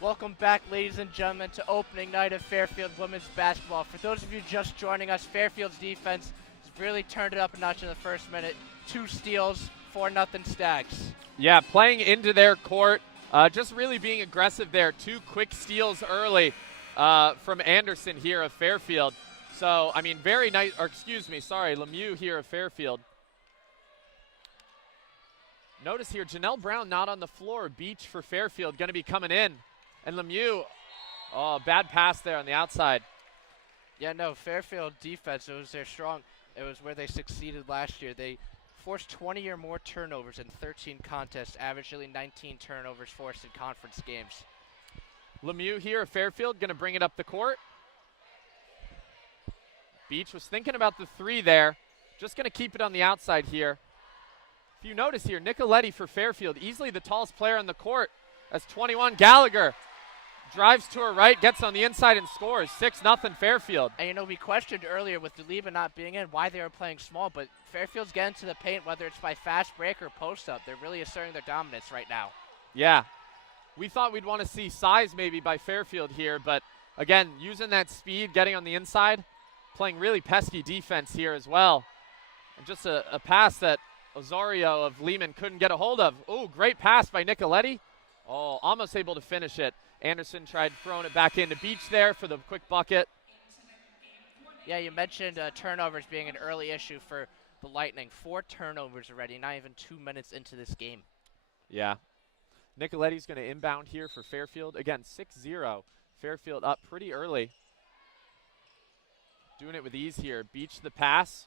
Welcome back, ladies and gentlemen, to opening night of Fairfield women's basketball. For those of you just joining us, Fairfield's defense has really turned it up a notch in the first minute. 2 steals, 4-0 Stags. Yeah, playing into their court, just really being aggressive there. 2 quick steals early from Anderson here of Fairfield. So, I mean, very nice, or excuse me, sorry, Lemieux here of Fairfield. Notice here, Janelle Brown not on the floor. Beach for Fairfield going to be coming in. And Lemieux, oh, bad pass there on the outside. Yeah, no, Fairfield defense, it was where they succeeded last year. They forced 20 or more turnovers in 13 contests, averaging 19 turnovers forced in conference games. Lemieux here of Fairfield going to bring it up the court. Beach was thinking about the 3 there. Just going to keep it on the outside here. If you notice here, Nicoletti for Fairfield, easily the tallest player on the court. As 21, Gallagher drives to her right, gets on the inside and scores. 6-0 Fairfield. And, you know, we questioned earlier with Lehman not being in why they were playing small, but Fairfield's getting to the paint, whether it's by fast break or post-up. They're really asserting their dominance right now. Yeah. We thought we'd want to see size maybe by Fairfield here, but, again, using that speed, getting on the inside, playing really pesky defense here as well. And just a pass that Osorio of Lehman couldn't get a hold of. Oh, great pass by Nicoletti. Oh, almost able to finish it. Anderson tried throwing it back into Beach there for the quick bucket. Yeah, you mentioned turnovers being an early issue for the Lightning. 4 turnovers already, not even 2 minutes into this game. Yeah. Nicoletti's going to inbound here for Fairfield. Again, 6-0. Fairfield up pretty early. Doing it with ease here. Beach the pass.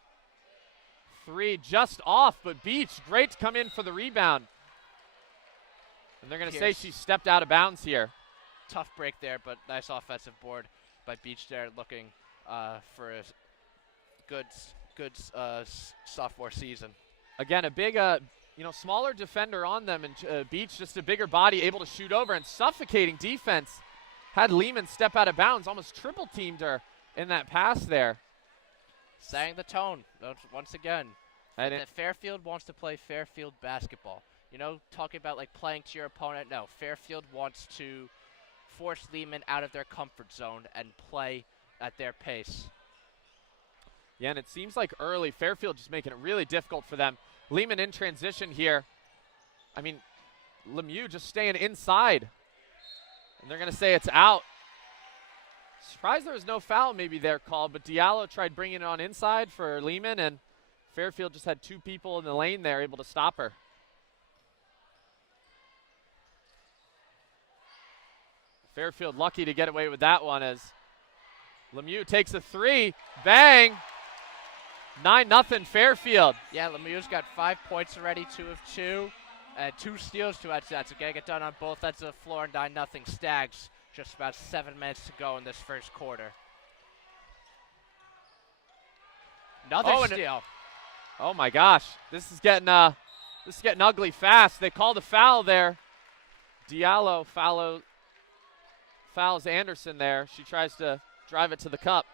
3 just off, but Beach, great to come in for the rebound. And they're going to say she stepped out of bounds here. Tough break there, but nice offensive board by Beach there, looking for a good sophomore season. Again, a big, smaller defender on them, and Beach just a bigger body, able to shoot over, and suffocating defense. Had Lehman step out of bounds, almost triple teamed her in that pass there. Setting the tone once again. That Fairfield wants to play Fairfield basketball. You know, talking about like playing to your opponent. No, Fairfield wants to force Lehman out of their comfort zone and play at their pace. Yeah, and it seems like early Fairfield just making it really difficult for them. Lehman in transition here. I mean, Lemieux just staying inside. And they're going to say it's out. Surprised there was no foul maybe there called, but Diallo tried bringing it on inside for Lehman, and Fairfield just had 2 people in the lane there able to stop her. Fairfield lucky to get away with that one as Lemieux takes a 3. Bang! 9-0 Fairfield. Yeah, Lemieux's got 5 points already, 2 of 2, and 2 steals, 2 outside. So getting it done on both ends of the floor, 9-0 Stags. Just about 7 minutes to go in this first quarter. Another steal. Oh my gosh, this is getting ugly fast. They called a foul there. Diallo fouls Anderson there. She tries to drive it to the cup.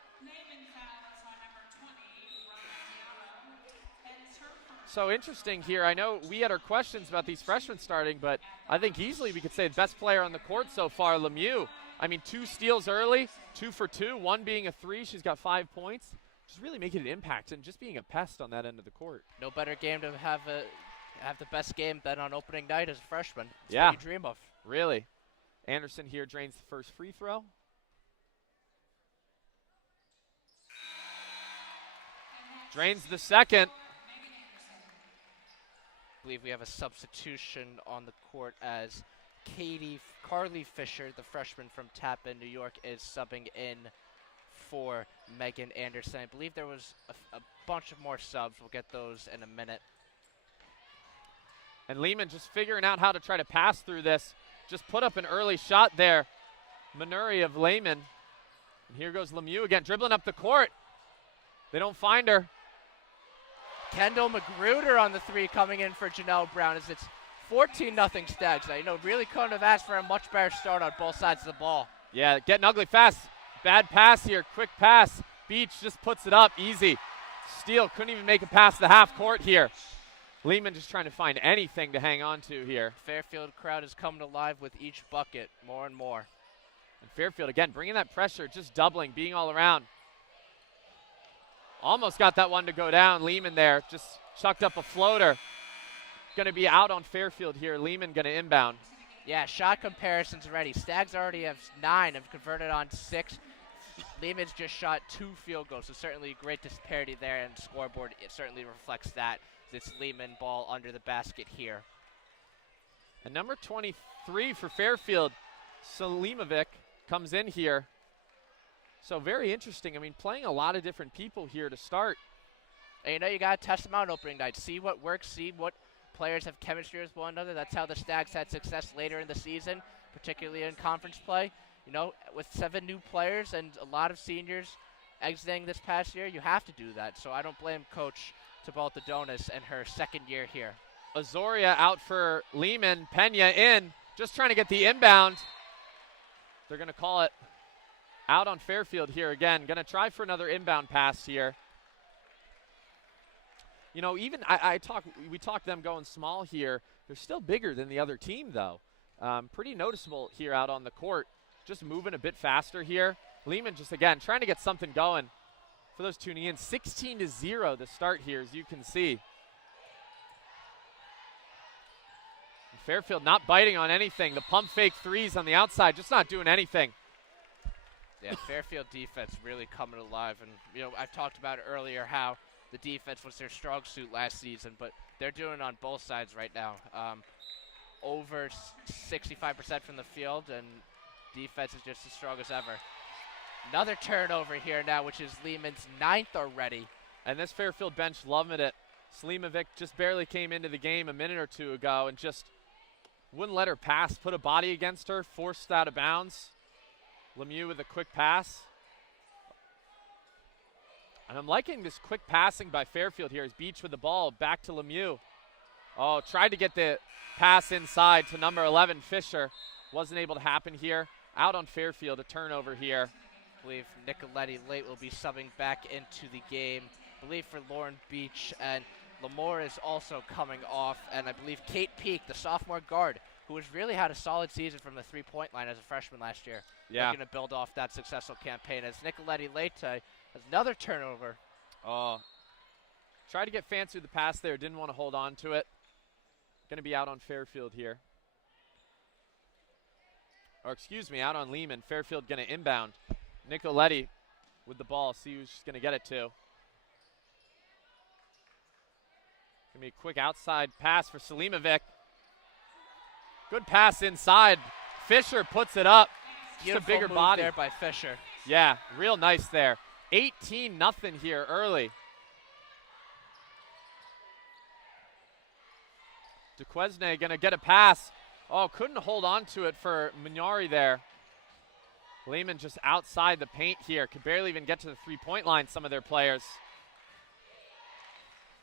So interesting here. I know we had our questions about these freshmen starting, but I think easily we could say the best player on the court so far, Lemieux. I mean, 2 steals early, 2 for 2, 1 being a 3. She's got 5 points. Just really making an impact and just being a pest on that end of the court. No better game to have the best game than on opening night as a freshman. It's yeah, what you dream of. Really. Anderson here drains the first free throw. Drains the second. I believe we have a substitution on the court as Carly Fisher, the freshman from Tappan, New York, is subbing in for Megan Anderson. I believe there was a bunch of more subs. We'll get those in a minute. And Lehman just figuring out how to try to pass through this. Just put up an early shot there. Manuri of Lehman. And here goes Lemieux again, dribbling up the court. They don't find her. Kendall Magruder on the 3 coming in for Janelle Brown as it's 14-0 Stags. Now, you know, really couldn't have asked for a much better start on both sides of the ball. Yeah, getting ugly fast. Bad pass here, quick pass. Beach just puts it up, easy. Steele couldn't even make it past the half court here. Lehman just trying to find anything to hang on to here. Fairfield crowd is coming alive with each bucket more and more. And Fairfield, again, bringing that pressure, just doubling, being all around. Almost got that one to go down. Lehman there just chucked up a floater. Going to be out on Fairfield here. Lehman going to inbound. Yeah, shot comparisons ready. Stags already have 9, have converted on 6. Lehman's just shot 2 field goals, so certainly great disparity there, and scoreboard, it certainly reflects that. It's Lehman ball under the basket here. And number 23 for Fairfield, Selimovic, comes in here. So very interesting. I mean, playing a lot of different people here to start. And you know, you got to test them out opening night. See what works, see what players have chemistry with one another. That's how the Stags had success later in the season, particularly in conference play. You know, with 7 new players and a lot of seniors exiting this past year, you have to do that. So I don't blame Coach Tabalta-Donis and her second year here. Azoria out for Lehman. Pena in, just trying to get the inbound. They're going to call it out on Fairfield here again. Going to try for another inbound pass here. You know, even we talked them going small here. They're still bigger than the other team, though. Pretty noticeable here out on the court. Just moving a bit faster here. Lehman just, again, trying to get something going for those tuning in. 16-0 the start here, as you can see. And Fairfield not biting on anything. The pump fake threes on the outside, just not doing anything. Yeah, Fairfield defense really coming alive. And, you know, I've talked about it earlier how the defense was their strong suit last season, but they're doing it on both sides right now. Over 65% from the field, and defense is just as strong as ever. Another turnover here now, which is Lehman's 9th already. And this Fairfield bench loving it. Selimovic just barely came into the game a minute or two ago and just wouldn't let her pass, put a body against her, forced out of bounds. Lemieux with a quick pass. And I'm liking this quick passing by Fairfield here as Beach with the ball back to Lemieux. Oh, tried to get the pass inside to number 11, Fisher. Wasn't able to happen here. Out on Fairfield, a turnover here. I believe Nicoletti late will be subbing back into the game. I believe for Lauren Beach, and Lamore is also coming off. And I believe Kate Peak, the sophomore guard, who has really had a solid season from the three-point line as a freshman last year. Yeah. Looking to build off that successful campaign as Nicoletti late has another turnover. Oh. Tried to get fancy with the pass there, didn't want to hold on to it. Going to be out on Fairfield here. Or excuse me, out on Lehman. Fairfield going to inbound. Nicoletti with the ball. See who's she's going to get it to. Going to be a quick outside pass for Selimovic. Good pass inside. Fisher puts it up. Just a bigger body there by Fisher. Yeah, real nice there. 18-0 here early. DeQuesne going to get a pass. Oh, couldn't hold on to it for Mignari there. Lehman just outside the paint here. Could barely even get to the three-point line, some of their players.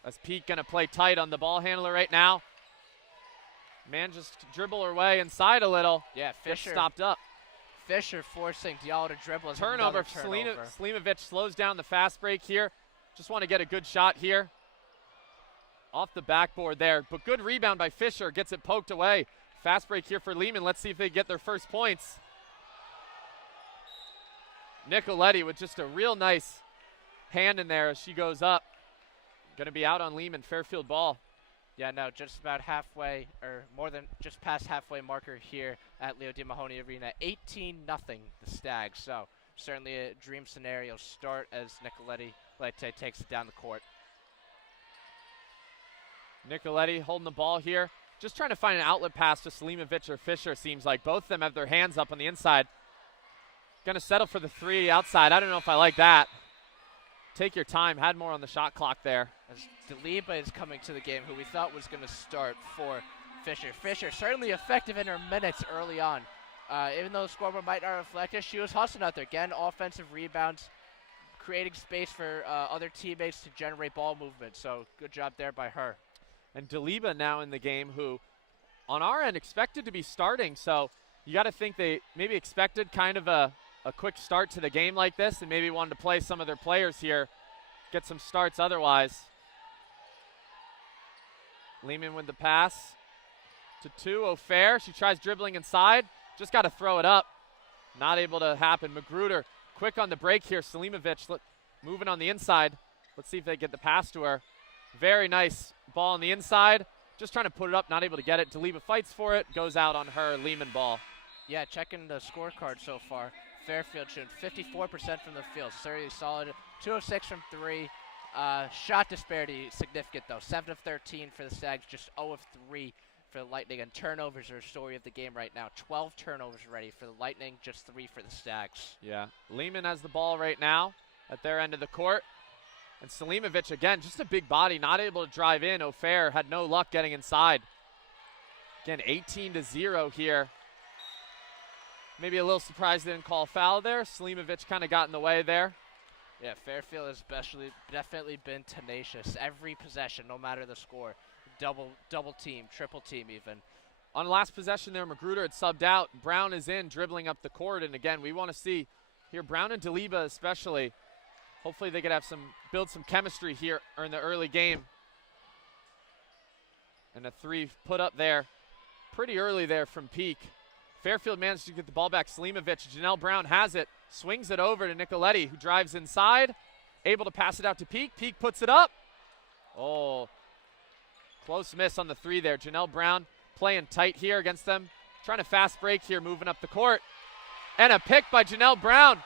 As Pete going to play tight on the ball handler right now. Man just dribble her way inside a little. Yeah, Fisher. Gets stopped up. Fisher forcing Diallo to dribble. Turnover. Selimovic slows down the fast break here. Just want to get a good shot here. Off the backboard there, but good rebound by Fisher. Gets it poked away. Fast break here for Lehman. Let's see if they get their first points. Nicoletti with just a real nice hand in there as she goes up. Going to be out on Lehman. Fairfield ball. Yeah, no, just about halfway, or more than just past halfway marker here at Leo Di Mahoney Arena. 18-0 the Stags. So certainly a dream scenario start as Nicoletti takes it down the court. Nicoletti holding the ball here. Just trying to find an outlet pass to Selimovic or Fisher, seems like. Both of them have their hands up on the inside. Going to settle for the three outside. I don't know if I like that. Take your time. Had more on the shot clock there. As Deliba is coming to the game, who we thought was going to start for Fisher. Fisher certainly effective in her minutes early on. Even though the scoreboard might not reflect it, she was hustling out there. Again, offensive rebounds, creating space for other teammates to generate ball movement. So good job there by her. And Deliba now in the game, who on our end expected to be starting. So you got to think they maybe expected kind of a quick start to the game like this and maybe wanted to play some of their players here, get some starts otherwise. Lehman with the pass to 2. O'Fair, she tries dribbling inside. Just got to throw it up. Not able to happen. Magruder quick on the break here. Selimovic moving on the inside. Let's see if they get the pass to her. Very nice ball on the inside. Just trying to put it up, not able to get it. Deliba fights for it, goes out on her. Lehman ball. Yeah, checking the scorecard so far. Fairfield shooting 54% from the field. Certainly solid. 2 of 6 from 3. Shot disparity significant, though. 7 of 13 for the Stags, just 0 of 3 for the Lightning. And turnovers are a story of the game right now. 12 turnovers ready for the Lightning, just 3 for the Stags. Yeah, Lehman has the ball right now at their end of the court. And Selimovic, again, just a big body, not able to drive in. O'Fair had no luck getting inside. Again, 18-0 here. Maybe a little surprised they didn't call a foul there. Selimovic kind of got in the way there. Yeah, Fairfield has definitely been tenacious. Every possession, no matter the score. Double team, triple team even. On last possession there, Magruder had subbed out. Brown is in, dribbling up the court. And again, we want to see here Brown and Deliba especially. Hopefully they could have build some chemistry here in the early game. And a 3 put up there pretty early there from Peak. Fairfield managed to get the ball back. Selimovic, Janelle Brown has it, swings it over to Nicoletti, who drives inside, able to pass it out to Peak. Peak puts it up. Oh, close miss on the 3 there. Janelle Brown playing tight here against them, trying to fast break here, moving up the court. And a pick by Janelle Brown.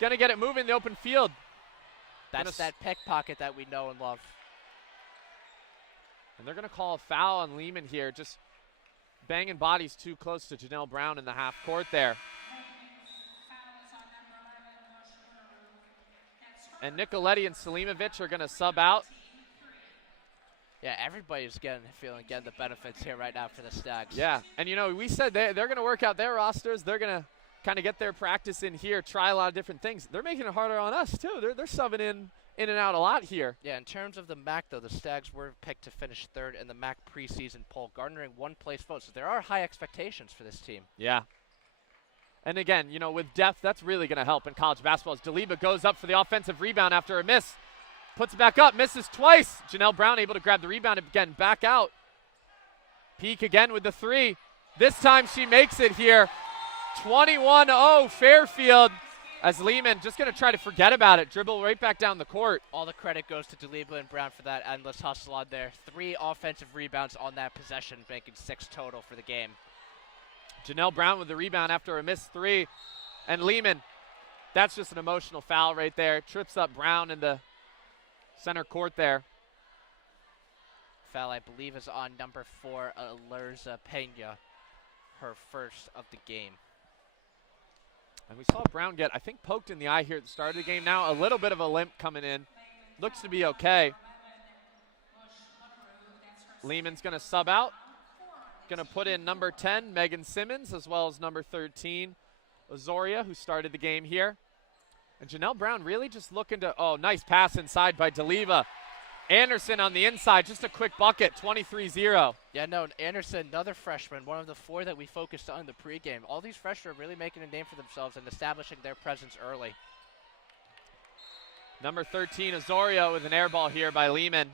Gonna get it moving in the open field. That's that pickpocket that we know and love. And they're going to call a foul on Lehman here, just banging bodies too close to Janelle Brown in the half court there. And Nicoletti and Selimovic are going to sub out. Yeah, everybody's getting the benefits here right now for the Stags. Yeah, and you know, we said they're going to work out their rosters. They're going to kind of get their practice in here, try a lot of different things. They're making it harder on us, too. They're subbing in and out a lot here. Yeah, in terms of the MAC, though, the Stags were picked to finish 3rd in the MAC preseason poll, garnering 1 place vote. So there are high expectations for this team. Yeah. And again, you know, with depth, that's really going to help in college basketball. As Deliba goes up for the offensive rebound after a miss. Puts it back up, misses twice. Janelle Brown able to grab the rebound again, back out. Peak again with the 3. This time she makes it here. 21-0 Fairfield, as Lehman just going to try to forget about it. Dribble right back down the court. All the credit goes to Deliba and Brown for that endless hustle on there. 3 offensive rebounds on that possession, making 6 total for the game. Janelle Brown with the rebound after a missed 3. And Lehman, that's just an emotional foul right there. Trips up Brown in the center court there. Foul, I believe, is on number 4, Alerza Pena, her first of the game. And we saw Brown get, I think, poked in the eye here at the start of the game. Now a little bit of a limp coming in. Looks to be okay. Lehman's going to sub out. Going to put in number 10, Megan Simmons, as well as number 13, Azoria, who started the game here. And Janelle Brown really just looking to, oh, nice pass inside by Deliba. Anderson on the inside, just a quick bucket, 23-0. Yeah, no, Anderson, another freshman, one of the 4 that we focused on in the pregame. All these freshmen are really making a name for themselves and establishing their presence early. Number 13, Azoria, with an air ball here by Lehman.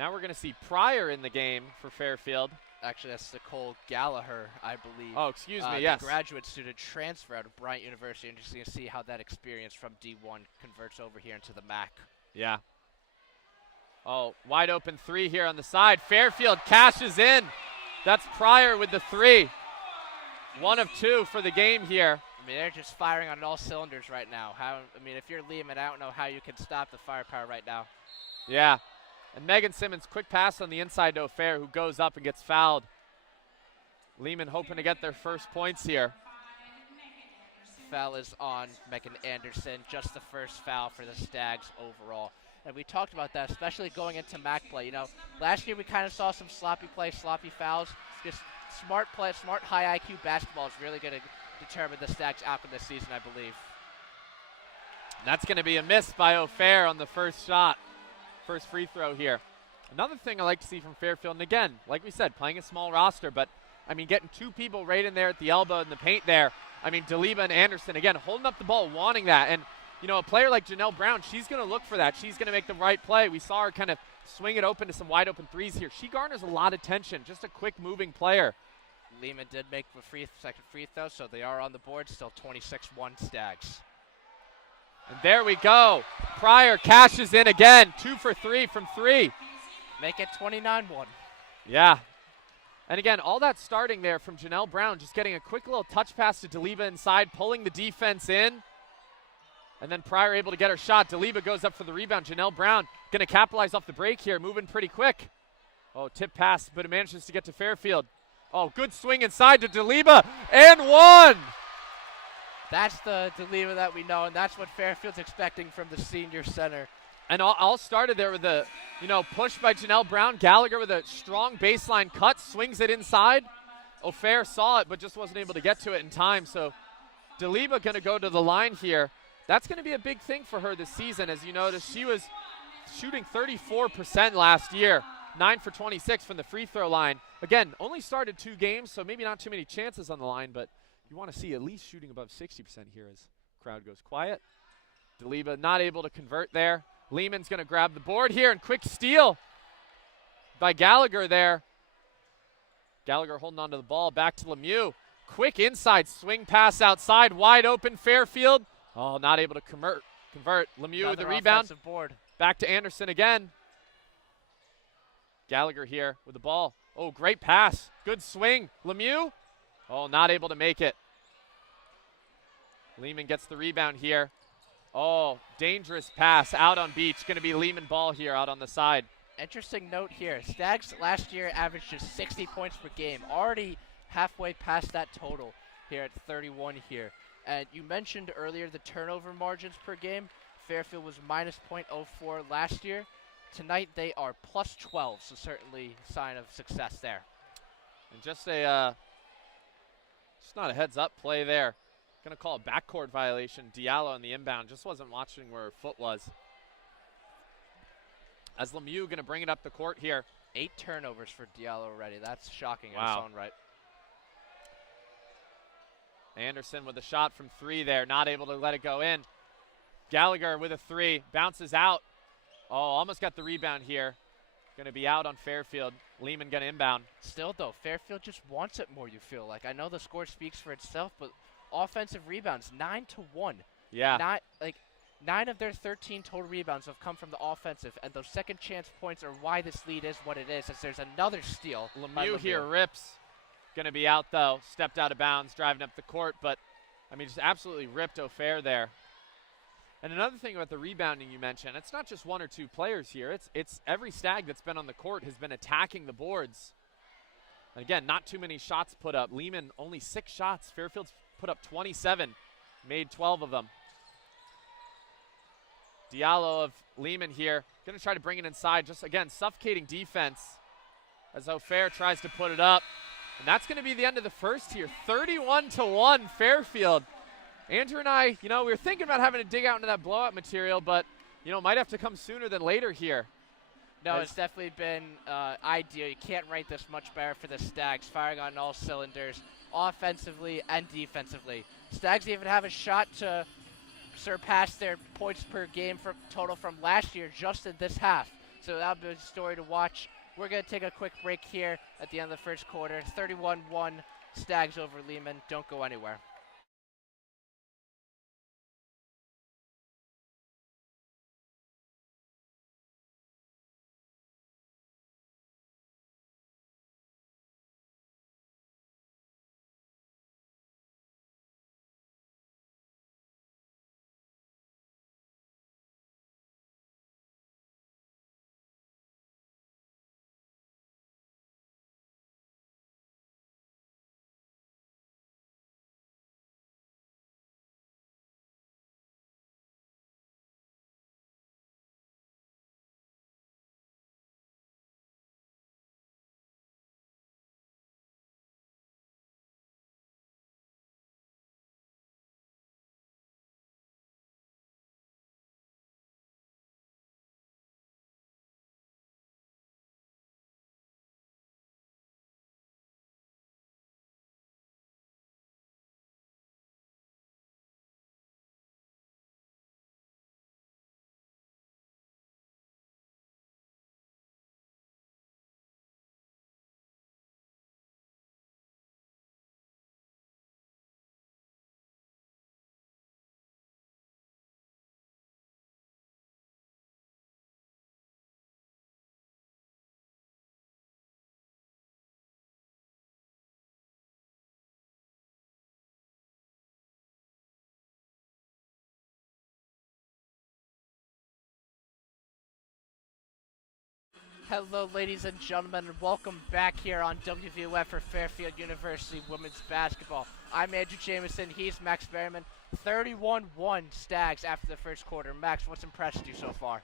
Now we're going to see Pryor in the game for Fairfield. Actually, that's Nicole Gallagher, I believe. Oh, excuse me, yes. The graduate student transfer out of Bryant University. Interesting to see how that experience from D1 converts over here into the MAC. Yeah. Oh, wide open 3 here on the side. Fairfield cashes in. That's Pryor with the 3. 1 of 2 for the game here. I mean, they're just firing on all cylinders right now. If you're Lehman, I don't know how you can stop the firepower right now. Yeah. And Megan Simmons, quick pass on the inside to O'Fair, who goes up and gets fouled. Lehman hoping to get their first points here. Foul is on Megan Anderson, just the first foul for the Stags overall. And we talked about that, especially going into MAC play. You know, last year we kind of saw some sloppy play, sloppy fouls. Just smart play, smart high IQ basketball is really going to determine the Stags' outcome this season, I believe. That's going to be a miss by O'Fair on the first shot. First free throw here. Another thing I like to see from Fairfield, and again, like we said, playing a small roster, but, I mean, getting 2 people right in there at the elbow in the paint there. I mean, Deliba and Anderson, again, holding up the ball, wanting that. And, a player like Janelle Brown, she's going to look for that. She's going to make the right play. We saw her kind of swing it open to some wide open threes here. She garners a lot of attention, just a quick moving player. Lehman did make the second free throw, so they are on the board, still 26-1 Stags. And there we go. Pryor cashes in again, 2 for 3 from 3. Make it 29-1. Yeah. And again, all that starting there from Janelle Brown, just getting a quick little touch pass to Deliba inside, pulling the defense in. And then Pryor able to get her shot. Deliba goes up for the rebound. Janelle Brown going to capitalize off the break here, moving pretty quick. Oh, tip pass, but it manages to get to Fairfield. Oh, good swing inside to Deliba, and one! That's the Deliba that we know, and that's what Fairfield's expecting from the senior center. And all started there with a, push by Janelle Brown. Gallagher with a strong baseline cut, swings it inside. O'Fair saw it, but just wasn't able to get to it in time. So Deliba going to go to the line here. That's going to be a big thing for her this season. As you notice, she was shooting 34% last year, 9 for 26 from the free throw line. Again, only started 2 games, so maybe not too many chances on the line, but you want to see at least shooting above 60% here as crowd goes quiet. Deliba not able to convert there. Lehman's going to grab the board here, and quick steal by Gallagher there. Gallagher holding on to the ball, back to Lemieux. Quick inside swing pass outside, wide open Fairfield. Oh, not able to convert. Lemieux with the rebound. Board. Back to Anderson again. Gallagher here with the ball. Oh, great pass. Good swing. Lemieux. Oh, not able to make it. Lehman gets the rebound here. Oh, dangerous pass out on Beach. Going to be Lehman ball here out on the side. Interesting note here. Stags last year averaged just 60 points per game. Already halfway past that total here at 31 here. And you mentioned earlier the turnover margins per game. Fairfield was minus .04 last year. Tonight they are plus 12, so certainly a sign of success there. And just not a heads-up play there. Going to call a backcourt violation. Diallo on the inbound. Just wasn't watching where her foot was. As Lemieux going to bring it up the court here. 8 turnovers for Diallo already. That's shocking in wow. its own right. Anderson with a shot from 3 there. Not able to let it go in. Gallagher with a 3. Bounces out. Oh, almost got the rebound here. Going to be out on Fairfield. Lehman going to inbound. Still, though, Fairfield just wants it more, you feel like. I know the score speaks for itself, but offensive rebounds, 9-1. Yeah. 9 of their 13 total rebounds have come from the offensive, and those second chance points are why this lead is what it is, as there's another steal. Lemieux here rips. Going to be out, though. Stepped out of bounds, driving up the court, but, just absolutely ripped O'Fair there. And another thing about the rebounding you mentioned, it's not just 1 or 2 players here. It's every Stag that's been on the court has been attacking the boards. And again, not too many shots put up. Lehman, only 6 shots. Fairfield's put up 27, made 12 of them. Diallo of Lehman here, going to try to bring it inside. Just, again, suffocating defense as O'Fair tries to put it up. And that's going to be the end of the first here. 31-1 Fairfield. Andrew and I, we were thinking about having to dig out into that blowout material, but, might have to come sooner than later here. No, it's definitely been ideal. You can't write this much better for the Stags, firing on all cylinders, offensively and defensively. Stags even have a shot to surpass their points per game total from last year just in this half. So that'll be a story to watch. We're going to take a quick break here at the end of the first quarter. 31-1 Stags over Lehman. Don't go anywhere. Hello, ladies and gentlemen, and welcome back here on WVOF for Fairfield University Women's Basketball. I'm Andrew Jameson. He's Max Berryman. 31-1 Stags after the first quarter. Max, what's impressed you so far?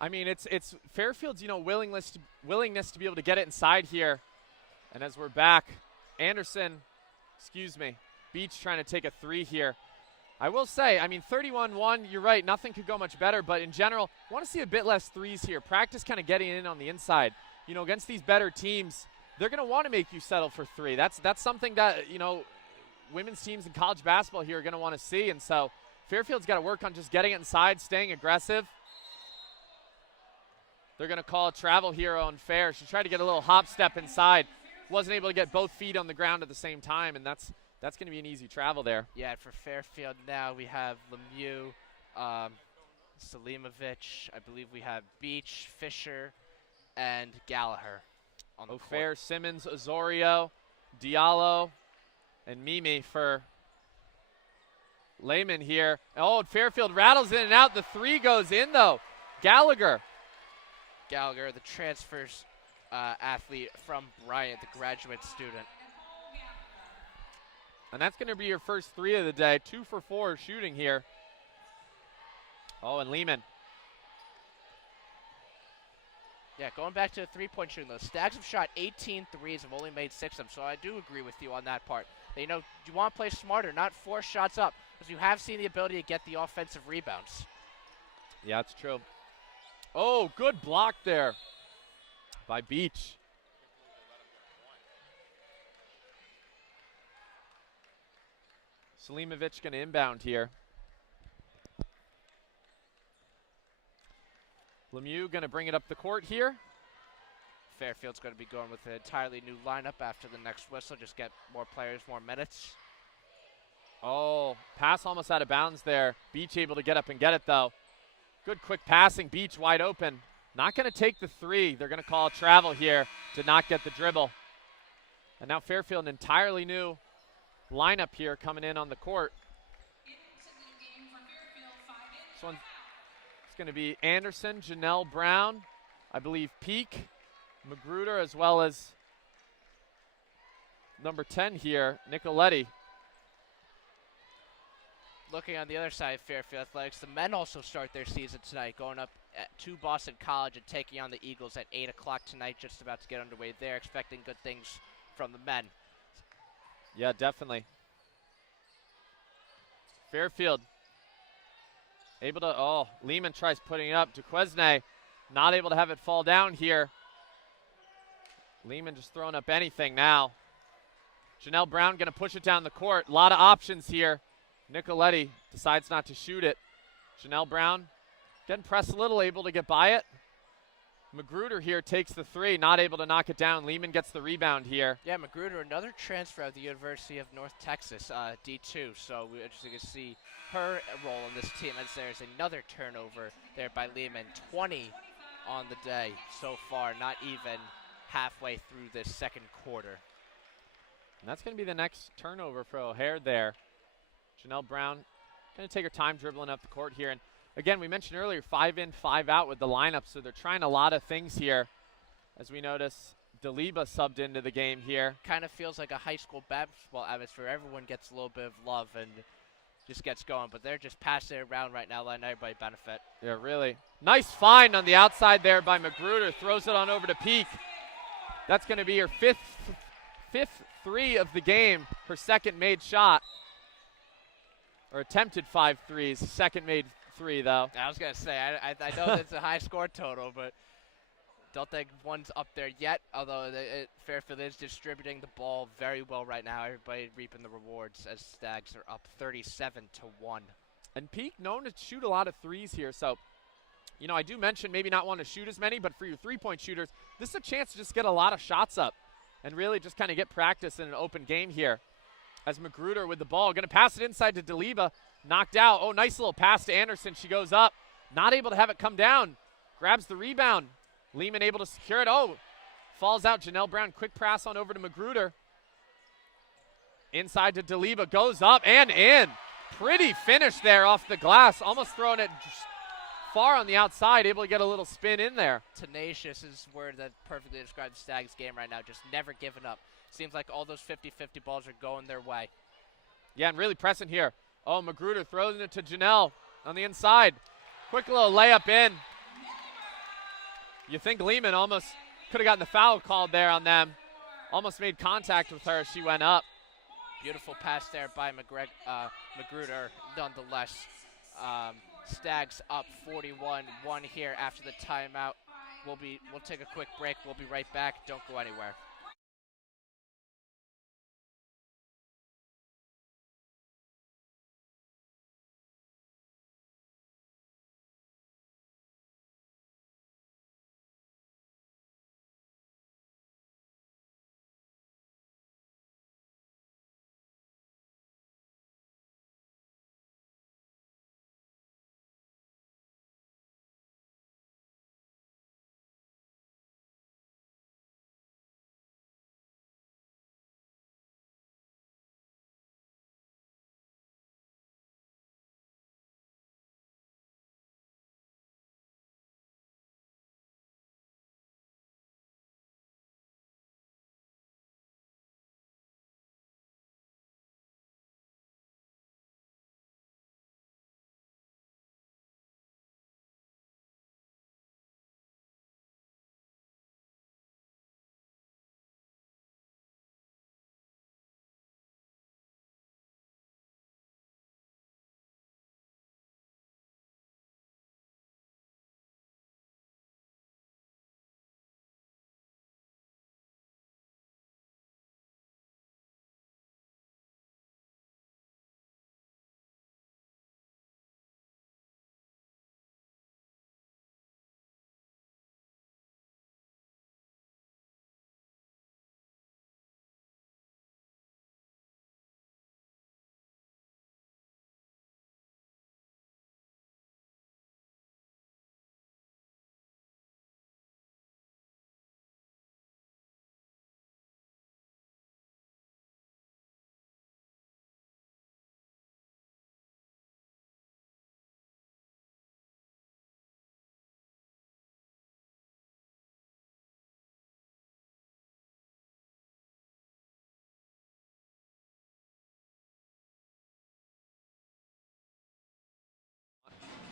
I mean, it's Fairfield's, willingness to be able to get it inside here. And as we're back, Beach trying to take a three here. I will say, 31-1, you're right, nothing could go much better, but in general, I want to see a bit less threes here. Practice kind of getting in on the inside. Against these better teams, they're going to want to make you settle for three. That's something that, women's teams in college basketball here are going to want to see, and so Fairfield's got to work on just getting it inside, staying aggressive. They're going to call a travel here on Fair. She tried to get a little hop step inside. Wasn't able to get both feet on the ground at the same time, and that's going to be an easy travel there. Yeah, for Fairfield now we have Lemieux, Selimovic. I believe we have Beach, Fisher, and Gallagher on the Fair, court. Simmons, Osorio, Diallo, and Mimi for Lehman here. Oh, Fairfield rattles in and out. The three goes in, though. Gallagher, the transfers athlete from Bryant, the graduate student. and that's going to be your first three of the day. 2 for 4 shooting here. Oh, and Lehman. Yeah, going back to the three-point shooting, the Stags have shot 18 threes and have only made 6 of them, so I do agree with you on that part. You want to play smarter, not force shots up, because you have seen the ability to get the offensive rebounds. Yeah, that's true. Oh, good block there by Beach. Selimovic going to inbound here. Lemieux going to bring it up the court here. Fairfield's going to be going with an entirely new lineup after the next whistle, just get more players, more minutes. Oh, pass almost out of bounds there. Beach able to get up and get it, though. Good quick passing. Beach wide open. Not going to take the three. They're going to call a travel here to not get the dribble. And now Fairfield, an entirely new lineup here coming in on the court. This one's going to be Anderson, Janelle Brown, I believe Peak, Magruder, as well as number 10 here, Nicoletti. Looking on the other side of Fairfield Athletics, the men also start their season tonight, going up to Boston College and taking on the Eagles at 8 o'clock tonight, just about to get underway there, expecting good things from the men. Yeah, definitely. Fairfield able to, Lehman tries putting it up. Duquesne not able to have it fall down here. Lehman just throwing up anything now. Janelle Brown going to push it down the court. A lot of options here. Nicoletti decides not to shoot it. Janelle Brown getting pressed a little, able to get by it. Magruder here takes the three, not able to knock it down. Lehman gets the rebound here. Yeah, Magruder, another transfer of the University of North Texas, D2. So we're interested to see her role in this team as there's another turnover there by Lehman. 20 on the day so far, not even halfway through this second quarter. And that's going to be the next turnover for O'Hare there. Janelle Brown going to take her time dribbling up the court here. And again, we mentioned earlier, 5 in, 5 out with the lineup, so they're trying a lot of things here. As we notice, Daliba subbed into the game here. Kind of feels like a high school basketball atmosphere. Everyone gets a little bit of love and just gets going, but they're just passing it around right now, letting everybody benefit. Yeah, really. Nice find on the outside there by Magruder. Throws it on over to Peak. That's going to be her fifth three of the game, her second made shot. Or attempted 5 threes, second made 3 though. I was going to say, I know that's a high score total, but don't think one's up there yet, although Fairfield is distributing the ball very well right now. Everybody reaping the rewards as Stags are up 37-1. And Peak known to shoot a lot of threes here, so I do mention maybe not want to shoot as many, but for your three-point shooters, this is a chance to just get a lot of shots up and really just kind of get practice in an open game here. As Magruder with the ball, going to pass it inside to Daliba, knocked out. Oh, nice little pass to Anderson. She goes up, not able to have it come down. Grabs the rebound. Lehman able to secure it. Oh, falls out. Janelle Brown, quick pass on over to Magruder. Inside to Daliba, goes up and in. Pretty finish there off the glass. Almost throwing it far on the outside, able to get a little spin in there. Tenacious is a word that perfectly describes the Stags game right now, just never giving up. Seems like all those 50-50 balls are going their way. Yeah, and really pressing here. Oh, Magruder throws it to Janelle on the inside. Quick little layup in. You think Lehman almost could have gotten the foul called there on them. Almost made contact with her as she went up. Beautiful pass there by Magruder, nonetheless. Stags up 41-1 here after the timeout. We'll take a quick break. We'll be right back. Don't go anywhere.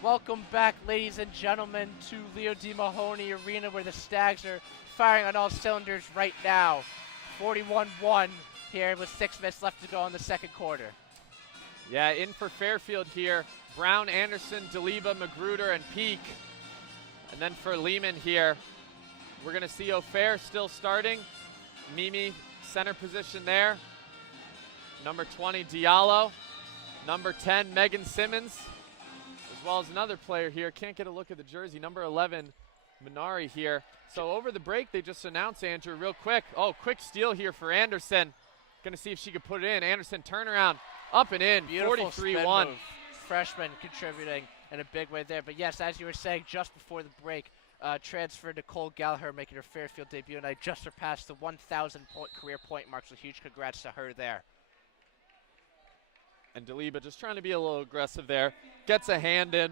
Welcome back, ladies and gentlemen, to Leo D. Mahoney Arena, where the Stags are firing on all cylinders right now. 41-1 here with 6 minutes left to go in the second quarter. Yeah, in for Fairfield here. Brown, Anderson, Deliba, Magruder, and Peak. And then for Lehman here, we're going to see O'Fair still starting. Mimi, center position there. Number 20, Diallo. Number 10, Megan Simmons. As well as another player here. Can't get a look at the jersey. Number 11, Minari here. So over the break, they just announced, Andrew, real quick. Oh, quick steal here for Anderson. Going to see if she could put it in. Anderson, turnaround, up and in, 43-1. Freshman contributing in a big way there. But yes, as you were saying, just before the break, transfer Nicole Gallagher making her Fairfield debut, and I just surpassed the 1,000 career point mark, so huge congrats to her there. And Deliba just trying to be a little aggressive there. Gets a hand in.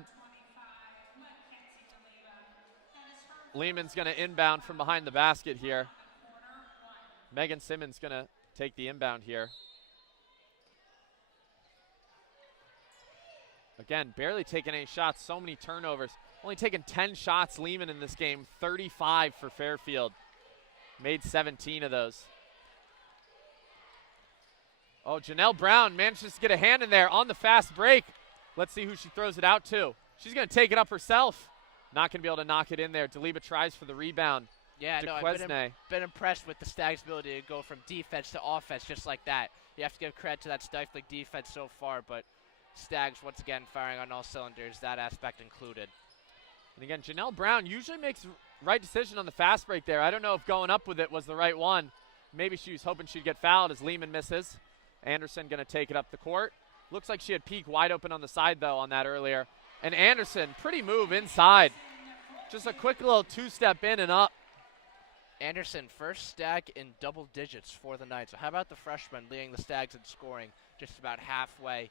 Lehman's going to inbound from behind the basket here. Megan Simmons going to take the inbound here. Again, barely taking any shots, so many turnovers. Only taking 10 shots, Lehman, in this game, 35 for Fairfield. Made 17 of those. Oh, Janelle Brown manages to get a hand in there on the fast break. Let's see who she throws it out to. She's going to take it up herself. Not going to be able to knock it in there. Deliba tries for the rebound. Yeah, no, I've been impressed with the Stags' ability to go from defense to offense just like that. You have to give credit to that stifling defense so far, but Stags, once again, firing on all cylinders, that aspect included. And again, Janelle Brown usually makes the right decision on the fast break there. I don't know if going up with it was the right one. Maybe she was hoping she'd get fouled as Lehman misses. Anderson going to take it up the court. Looks like she had Peak wide open on the side, though, on that earlier. And Anderson, pretty move inside. Just a quick little two-step in and up. Anderson, first Stag in double digits for the night. So how about the freshman leading the Stags in scoring just about halfway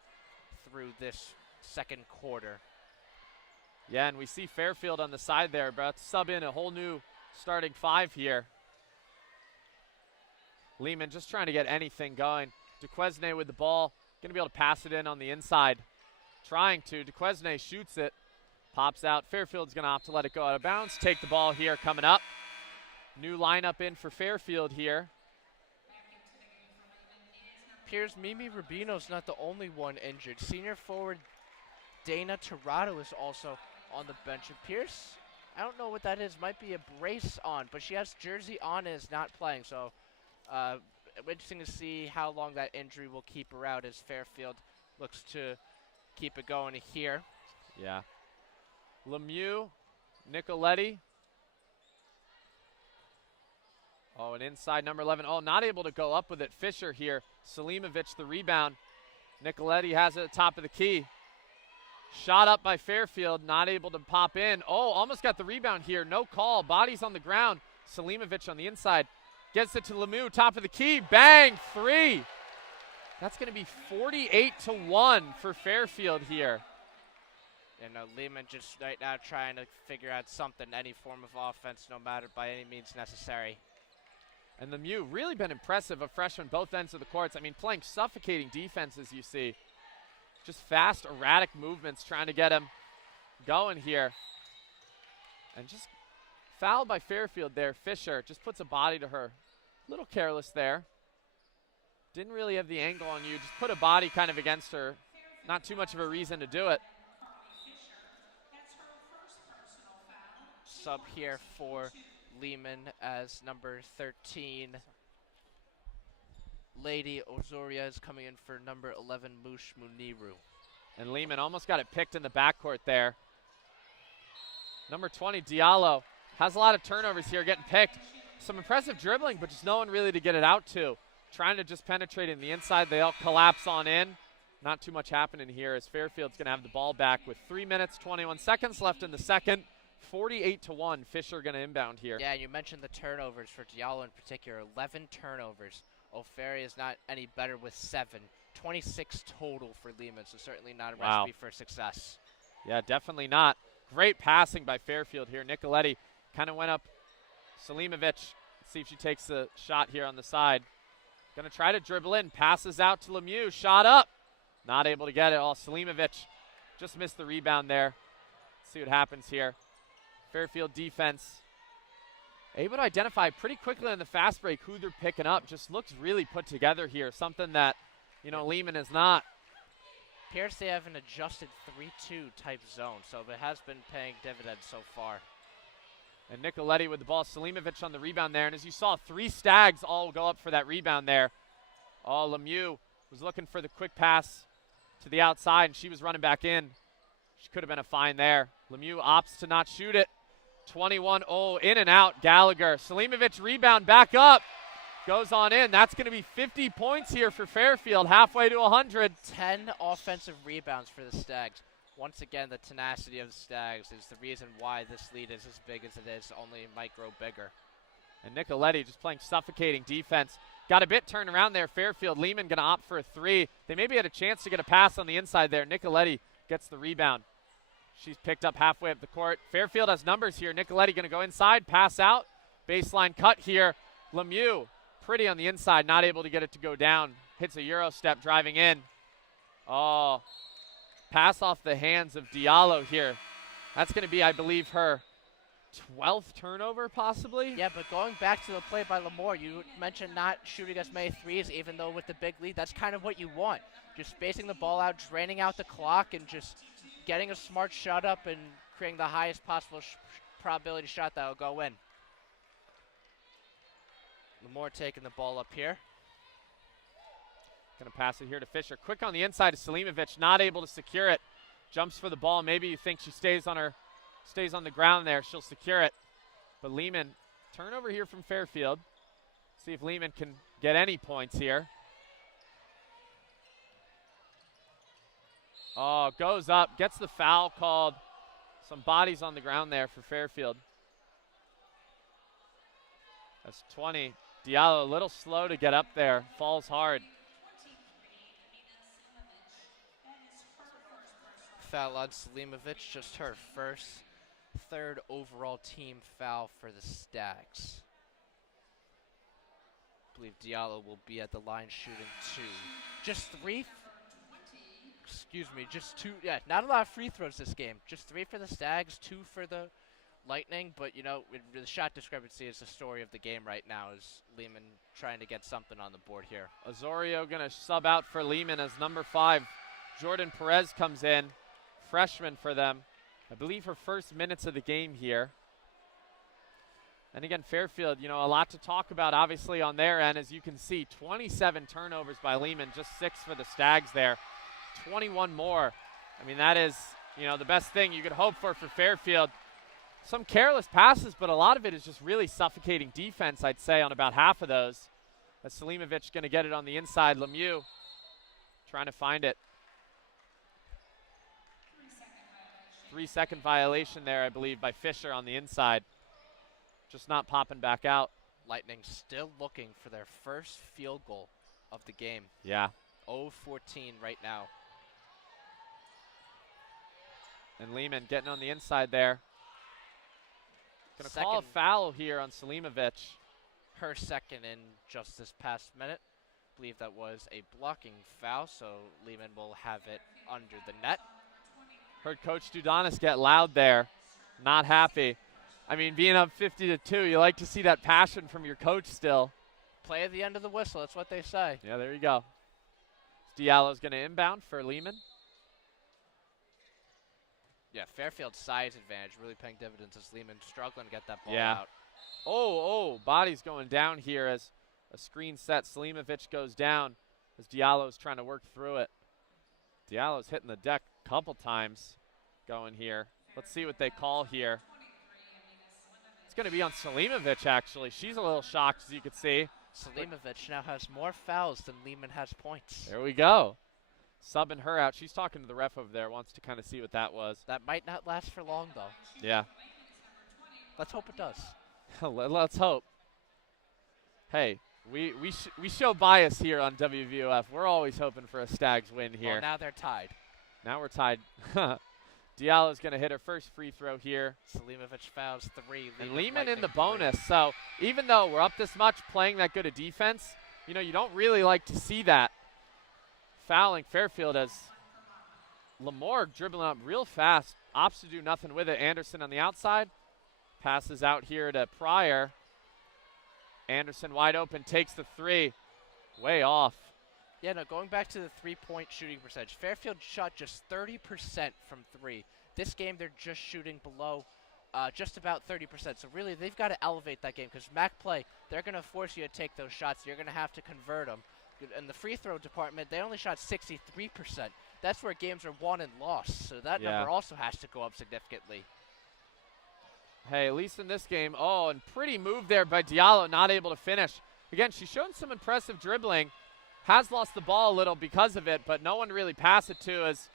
through this second quarter? Yeah, and we see Fairfield on the side there, about to sub in a whole new starting 5 here. Lehman just trying to get anything going. Duquesne with the ball, going to be able to pass it in on the inside. Trying to. Duquesne shoots it, pops out. Fairfield's going to opt to let it go out of bounds. Take the ball here coming up. New lineup in for Fairfield here. Appears Mimi Rubino's not the only one injured. Senior forward Dana Tirado is also on the bench. Appears, I don't know what that is, might be a brace on, but she has jersey on and is not playing. So interesting to see how long that injury will keep her out as Fairfield looks to keep it going here. Yeah. Lemieux, Nicoletti. Oh, and inside number 11. Oh, not able to go up with it. Fisher here. Selimovic the rebound. Nicoletti has it at the top of the key. Shot up by Fairfield, not able to pop in. Oh, almost got the rebound here. No call. Bodies on the ground. Selimovic on the inside. Gets it to Lemieux, top of the key. Bang, 3. That's going to be 48-1 for Fairfield here. You know, Lehman just right now trying to figure out something, any form of offense, no matter by any means necessary. And Lemieux really been impressive, a freshman both ends of the courts. I mean, playing suffocating defense, as you see. Just fast, erratic movements trying to get him going here. And just fouled by Fairfield there. Fisher just puts a body to her. A little careless there. Didn't really have the angle on you. Just put a body kind of against her. Not too much of a reason to do it. Sub here for Lehman as number 13. Lady Ozoria is coming in for number 11, Mush Muniru. And Lehman almost got it picked in the backcourt there. Number 20, Diallo, has a lot of turnovers here, getting picked. Some impressive dribbling, but just no one really to get it out to. Trying to just penetrate in the inside. They all collapse on in. Not too much happening here as Fairfield's going to have the ball back with 3 minutes, 21 seconds left in the second. 48-1, Fisher going to inbound here. Yeah, you mentioned the turnovers for Diallo in particular. 11 turnovers. O'Farrill is not any better with 7. 26 total for Lehman, so certainly not a recipe for success. Yeah, definitely not. Great passing by Fairfield here. Nicoletti kind of went up. Selimovic, see if she takes the shot here on the side. Going to try to dribble in. Passes out to Lemieux. Shot up. Not able to get it. All Selimovic just missed the rebound there. See what happens here. Fairfield defense able to identify pretty quickly on the fast break who they're picking up. Just looks really put together here. Something that, you know, Lehman is not. Appears they have an adjusted 3-2 type zone, so it has been paying dividends so far. And Nicoletti with the ball. Selimovic on the rebound there. And as you saw, 3 Stags all go up for that rebound there. Oh, Lemieux was looking for the quick pass to the outside, and she was running back in. She could have been a fine there. Lemieux opts to not shoot it. 21, oh, in and out, Gallagher. Selimovic rebound back up. Goes on in. That's going to be 50 points here for Fairfield, halfway to 100. 10 offensive rebounds for the Stags. Once again, the tenacity of the Stags is the reason why this lead is as big as it is, only it might grow bigger. And Nicoletti just playing suffocating defense. Got a bit turned around there. Fairfield, Lehman going to opt for a 3. They maybe had a chance to get a pass on the inside there. Nicoletti gets the rebound. She's picked up halfway up the court. Fairfield has numbers here. Nicoletti going to go inside, pass out. Baseline cut here. Lemieux, pretty on the inside, not able to get it to go down. Hits a Euro step driving in. Oh, pass off the hands of Diallo here. That's going to be, I believe, her 12th turnover possibly. Yeah, but going back to the play by Lamore, you mentioned not shooting as many threes, even though with the big lead, that's kind of what you want. Just spacing the ball out, draining out the clock, and just getting a smart shot up and creating the highest possible probability shot that will go in. Lamore taking the ball up here. Going to pass it here to Fisher. Quick on the inside to Selimovic, not able to secure it. Jumps for the ball. Maybe you think she stays on the ground there. She'll secure it. But Lehman, turnover here from Fairfield. See if Lehman can get any points here. Oh, goes up, gets the foul called. Some bodies on the ground there for Fairfield. That's 20. Diallo a little slow to get up there. Falls hard. foul on Selimovic, just her first, third overall team foul for the Stags. I believe Diallo will be at the line shooting 2. Just 3? Excuse me, just 2. Yeah, not a lot of free throws this game. Just 3 for the Stags, 2 for the Lightning. But, you know, the shot discrepancy is the story of the game right now, is Lehman trying to get something on the board here. Osorio going to sub out for Lehman as number 5. Jordan Perez comes in, freshman for them. I believe her first minutes of the game here. And again, Fairfield, you know, a lot to talk about obviously on their end. As you can see, 27 turnovers by Lehman, just 6 for the Stags there. 21 more. I mean, that is, you know, the best thing you could hope for Fairfield. Some careless passes, but a lot of it is just really suffocating defense, I'd say, on about half of those. As Selimovic going to get it on the inside. Lemieux trying to find it. 3-second violation there, I believe, by Fisher on the inside. Just not popping back out. Lightning still looking for their first field goal of the game. Yeah. 0-14 right now. And Lehman getting on the inside there. Going to call a foul here on Selimovic. Her second in just this past minute. I believe that was a blocking foul, so Lehman will have it under the net. Heard Coach Dudanis get loud there. Not happy. I mean, being up 50-2, you like to see that passion from your coach still. Play at the end of the whistle, that's what they say. Yeah, there you go. Diallo's going to inbound for Lehman. Yeah, Fairfield's size advantage really paying dividends as Lehman struggling to get that ball out. Oh, body's going down here as a screen set. Selimovic goes down as Diallo's trying to work through it. Diallo's hitting the deck a couple times going here. Let's see what they call here. It's going to be on Selimovic, actually. She's a little shocked, as you can see. Selimovic now has more fouls than Lehman has points. There we go. Subbing her out. She's talking to the ref over there, wants to kind of see what that was. That might not last for long, though. Yeah. Let's hope it does. Let's hope. Hey, we show bias here on WVOF. We're always hoping for a Stags win here. Well, now they're tied. Now we're tied. Diallo's going to hit her first free throw here. Selimovic fouls 3. And Lehman in the bonus. So even though we're up this much playing that good a defense, you know, you don't really like to see that. Fouling Fairfield as Lamore dribbling up real fast. Opts to do nothing with it. Anderson on the outside. Passes out here to Pryor. Anderson wide open, takes the 3. Way off. Yeah, no, going back to the three-point shooting percentage, Fairfield shot just 30% from 3. This game, they're just shooting below just about 30%. So really, they've got to elevate that game because MAC play, they're going to force you to take those shots. You're going to have to convert them. In the free throw department, they only shot 63%. That's where games are won and lost. So that number also has to go up significantly. Hey, at least in this game, and pretty move there by Diallo, not able to finish. Again, she's shown some impressive dribbling. Has lost the ball a little because of it, but no one really pass it to as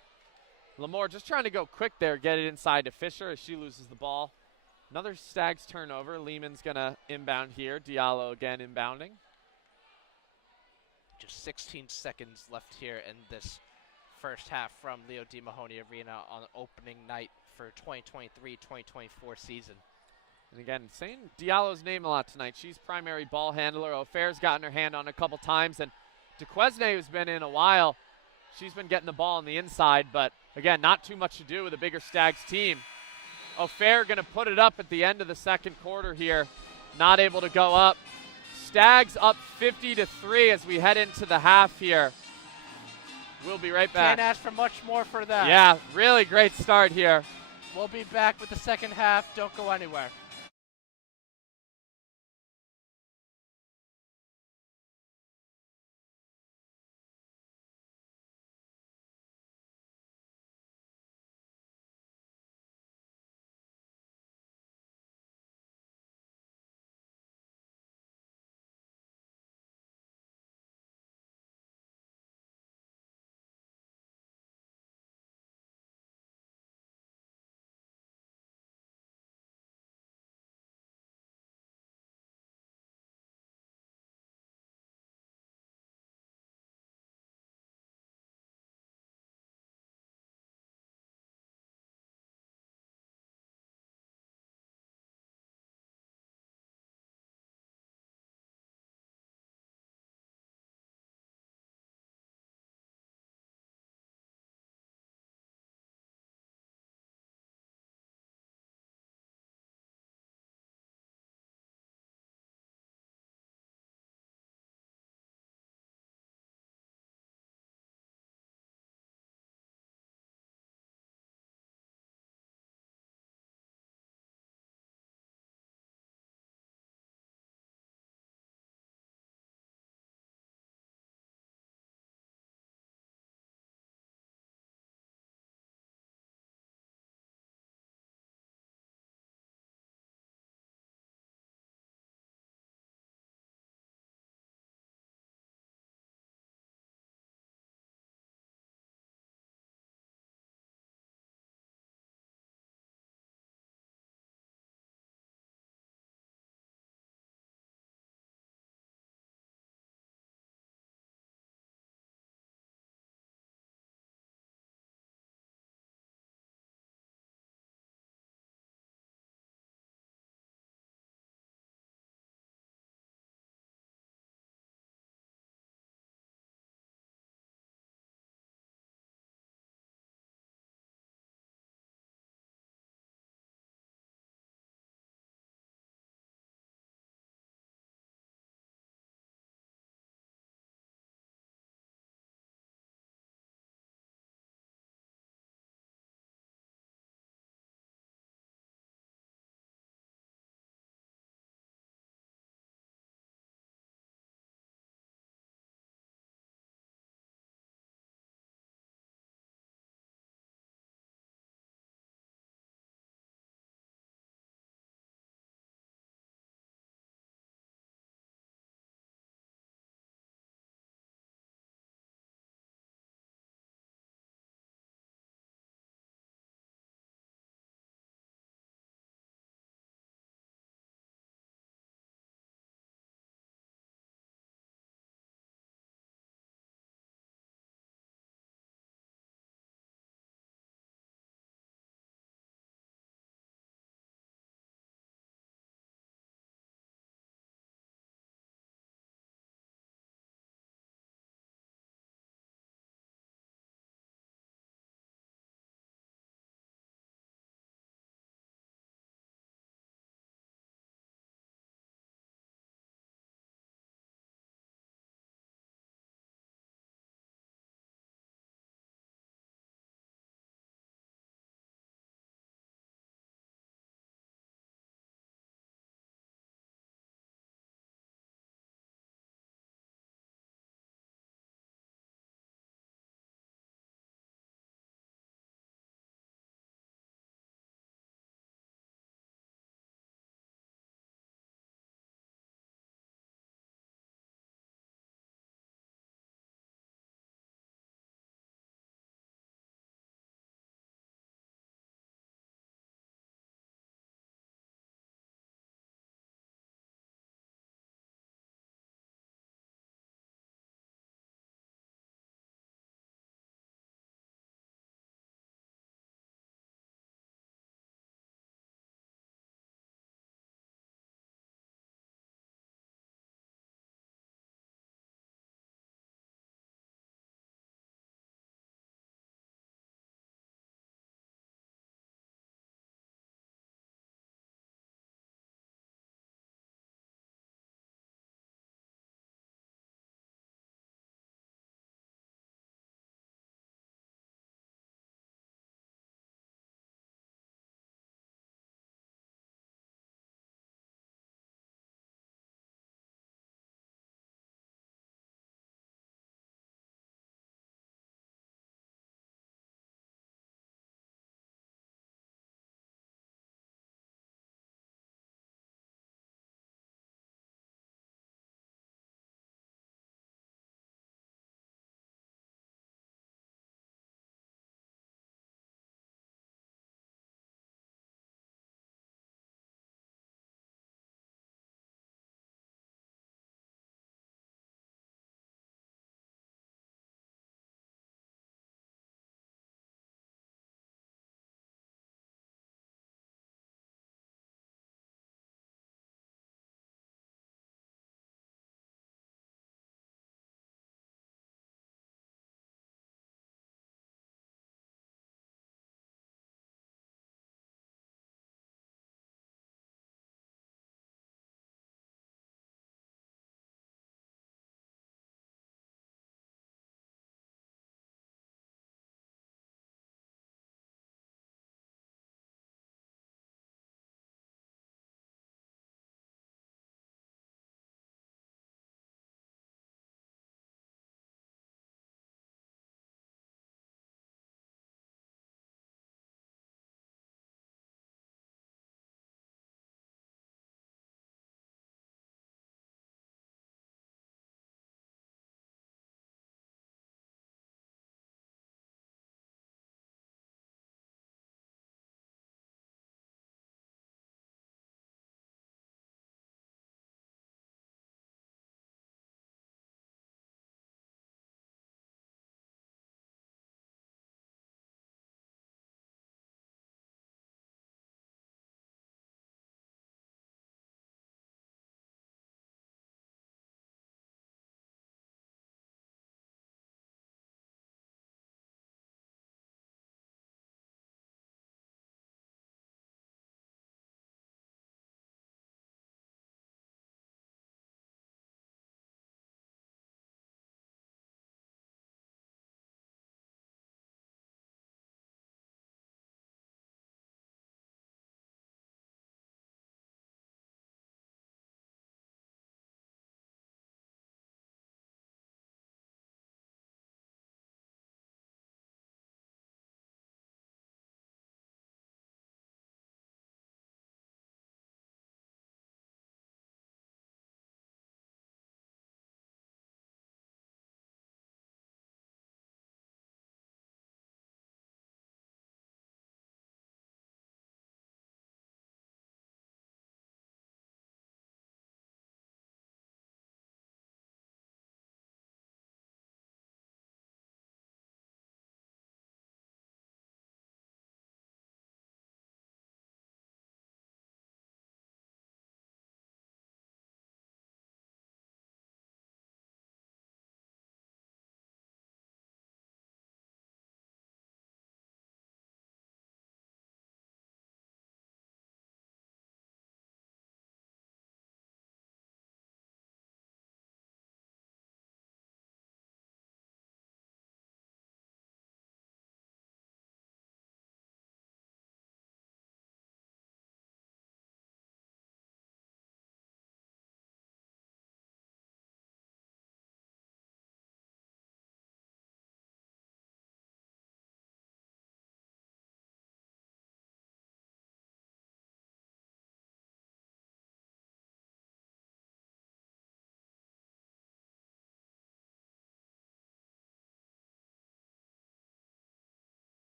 Lamore just trying to go quick there, get it inside to Fisher as she loses the ball. Another Stags turnover. Lehman's going to inbound here. Diallo again inbounding. Just 16 seconds left here in this first half from Leo D. Mahoney Arena on opening night for 2023-2024 season. And again, saying Diallo's name a lot tonight. She's primary ball handler. O'Fair's gotten her hand on a couple times, and DeQuesne, who's been in a while, she's been getting the ball on the inside, but again, not too much to do with a bigger Stags team. O'Fair going to put it up at the end of the second quarter here. Not able to go up. Stags up 50-3 as we head into the half here. We'll be right back. Can't ask for much more for that. Yeah, really great start here. We'll be back with the second half. Don't go anywhere.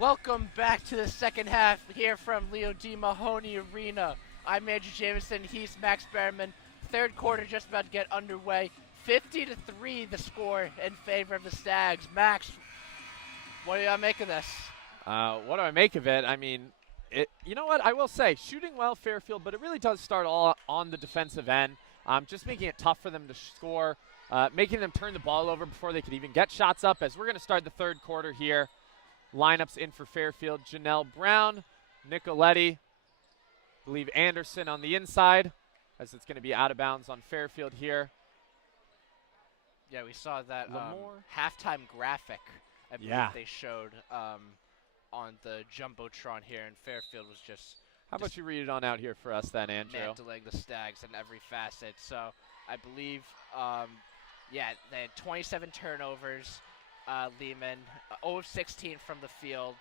Welcome back to the second half here from Leo D. Mahoney Arena. I'm Andrew Jameson, he's Max Berman. Third quarter just about to get underway. 50-3 the score in favor of the Stags. Max, what do you make of this? What do I make of it? I mean, you know what? I will say, shooting well Fairfield, but it really does start all on the defensive end. Just making it tough for them to score, making them turn the ball over before they could even get shots up as we're going to start the third quarter here. Lineups in for Fairfield: Janelle Brown, Nicoletti, I believe Anderson on the inside, as it's going to be out of bounds on Fairfield here. Yeah, we saw that halftime graphic, I believe they showed on the Jumbotron here, and Fairfield was just... How about you read it on out here for us then, Andrew? Mantling the Stags in every facet. So I believe, they had 27 turnovers. Lehman, 0 of 16 from the field,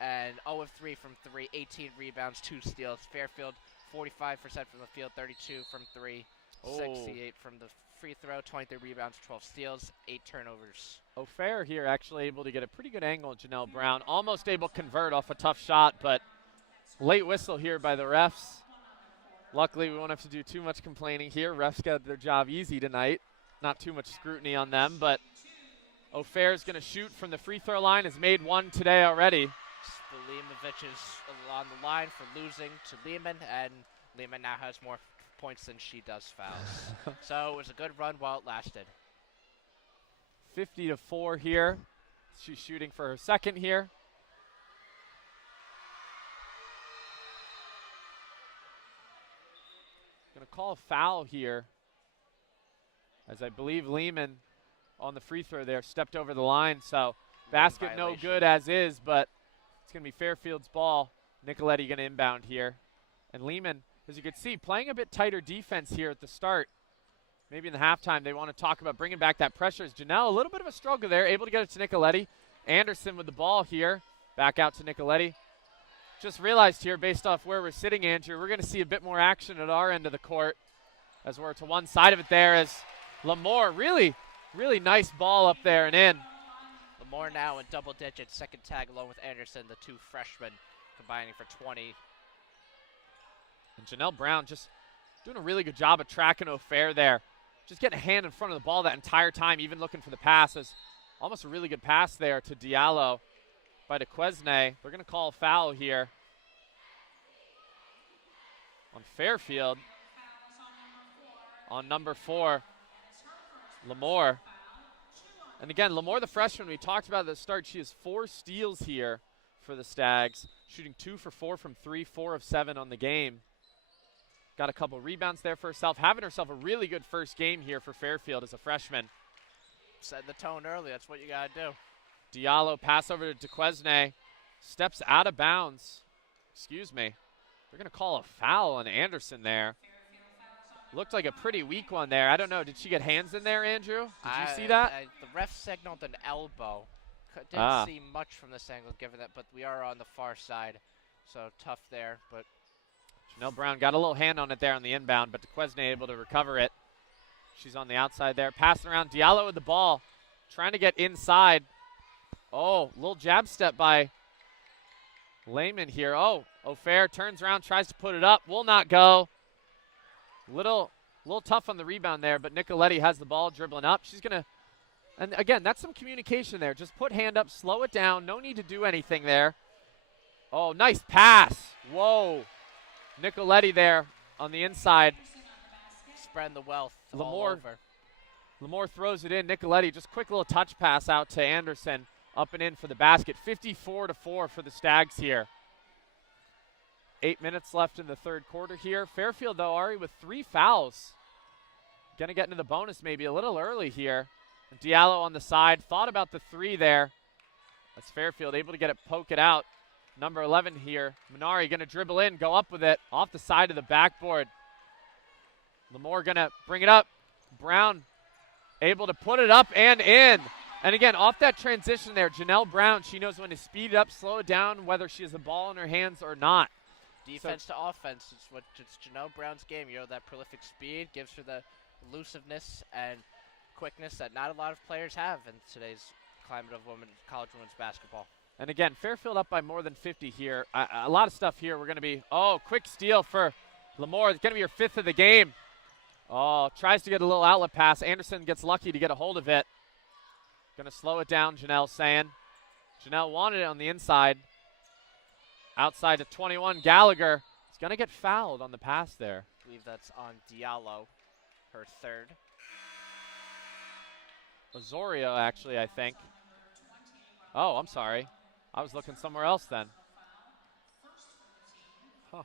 and 0 of 3 from 3, 18 rebounds, 2 steals. Fairfield, 45% from the field, 32 from 3, 68 from the free throw, 23 rebounds, 12 steals, 8 turnovers. Fair here actually able to get a pretty good angle on Janelle Brown. Almost able to convert off a tough shot, but late whistle here by the refs. Luckily, we won't have to do too much complaining here. Refs got their job easy tonight. Not too much scrutiny on them, but O'Fair is going to shoot from the free throw line. Has made one today already. Spolimovic is on the line for losing to Lehman, and Lehman now has more points than she does fouls. So it was a good run while it lasted. 50-4 here. She's shooting for her second here. Going to call a foul here, as I believe Lehman on the free throw there stepped over the line. So basket no good as is, but it's going to be Fairfield's ball. Nicoletti going to inbound here. And Lehman, as you can see, playing a bit tighter defense here at the start. Maybe in the halftime they want to talk about bringing back that pressure. As Janelle, a little bit of a struggle there, able to get it to Nicoletti. Anderson with the ball here. Back out to Nicoletti. Just realized here, based off where we're sitting, Andrew, we're going to see a bit more action at our end of the court as we're to one side of it there, as Lamore really nice ball up there and in. Lamore now in double digits, second tag along with Anderson, the two freshmen combining for 20. And Janelle Brown just doing a really good job of tracking O'Fair there. Just getting a hand in front of the ball that entire time, even looking for the passes. Almost a really good pass there to Diallo by DeQuesne. They're going to call a foul here on Fairfield on number 4. Lamore. And again, Lamore, the freshman, we talked about at the start, she has 4 steals here for the Stags, shooting 2 for 4 from 3, 4 of 7 on the game. Got a couple rebounds there for herself, having herself a really good first game here for Fairfield as a freshman. Set the tone early, that's what you got to do. Diallo, pass over to DeQuesne, steps out of bounds. Excuse me. They're going to call a foul on Anderson there. Looked like a pretty weak one there. I don't know. Did she get hands in there, Andrew? Did you see that? The ref signaled an elbow. Didn't see much from this angle given that, but we are on the far side. So tough there. But Janelle Brown got a little hand on it there on the inbound, but DeQuesne able to recover it. She's on the outside there. Passing around. Diallo with the ball. Trying to get inside. Oh, little jab step by Lehman here. Oh, O'Fair turns around, tries to put it up. Will not go. Little tough on the rebound there, but Nicoletti has the ball dribbling up. She's going to, and again, that's some communication there. Just put hand up, slow it down. No need to do anything there. Oh, nice pass. Whoa. Nicoletti there on the inside. Spreading the wealth all over. Lamore throws it in. Nicoletti, just quick little touch pass out to Anderson. Up and in for the basket. 54-4 for the Stags here. 8 minutes left in the third quarter here. Fairfield, though, Ari, with 3 fouls. Going to get into the bonus maybe a little early here. And Diallo on the side. Thought about the 3 there. That's Fairfield able to get it, poke it out. Number 11 here. Minari going to dribble in, go up with it. Off the side of the backboard. Lamore going to bring it up. Brown able to put it up and in. And again, off that transition there, Janelle Brown, she knows when to speed it up, slow it down, whether she has the ball in her hands or not. Defense to offense, it's Janelle Brown's game. You know, that prolific speed gives her the elusiveness and quickness that not a lot of players have in today's climate of college women's basketball. And again, Fairfield up by more than 50 here. A lot of stuff here. We're going to be, quick steal for Lamore. It's going to be your 5th of the game. Oh, tries to get a little outlet pass. Anderson gets lucky to get a hold of it. Going to slow it down, Janelle saying. Janelle wanted it on the inside. Outside to 21, Gallagher. He's going to get fouled on the pass there. I believe that's on Diallo, her 3rd. Osorio, actually, I think. Oh, I'm sorry. I was looking somewhere else then. Huh.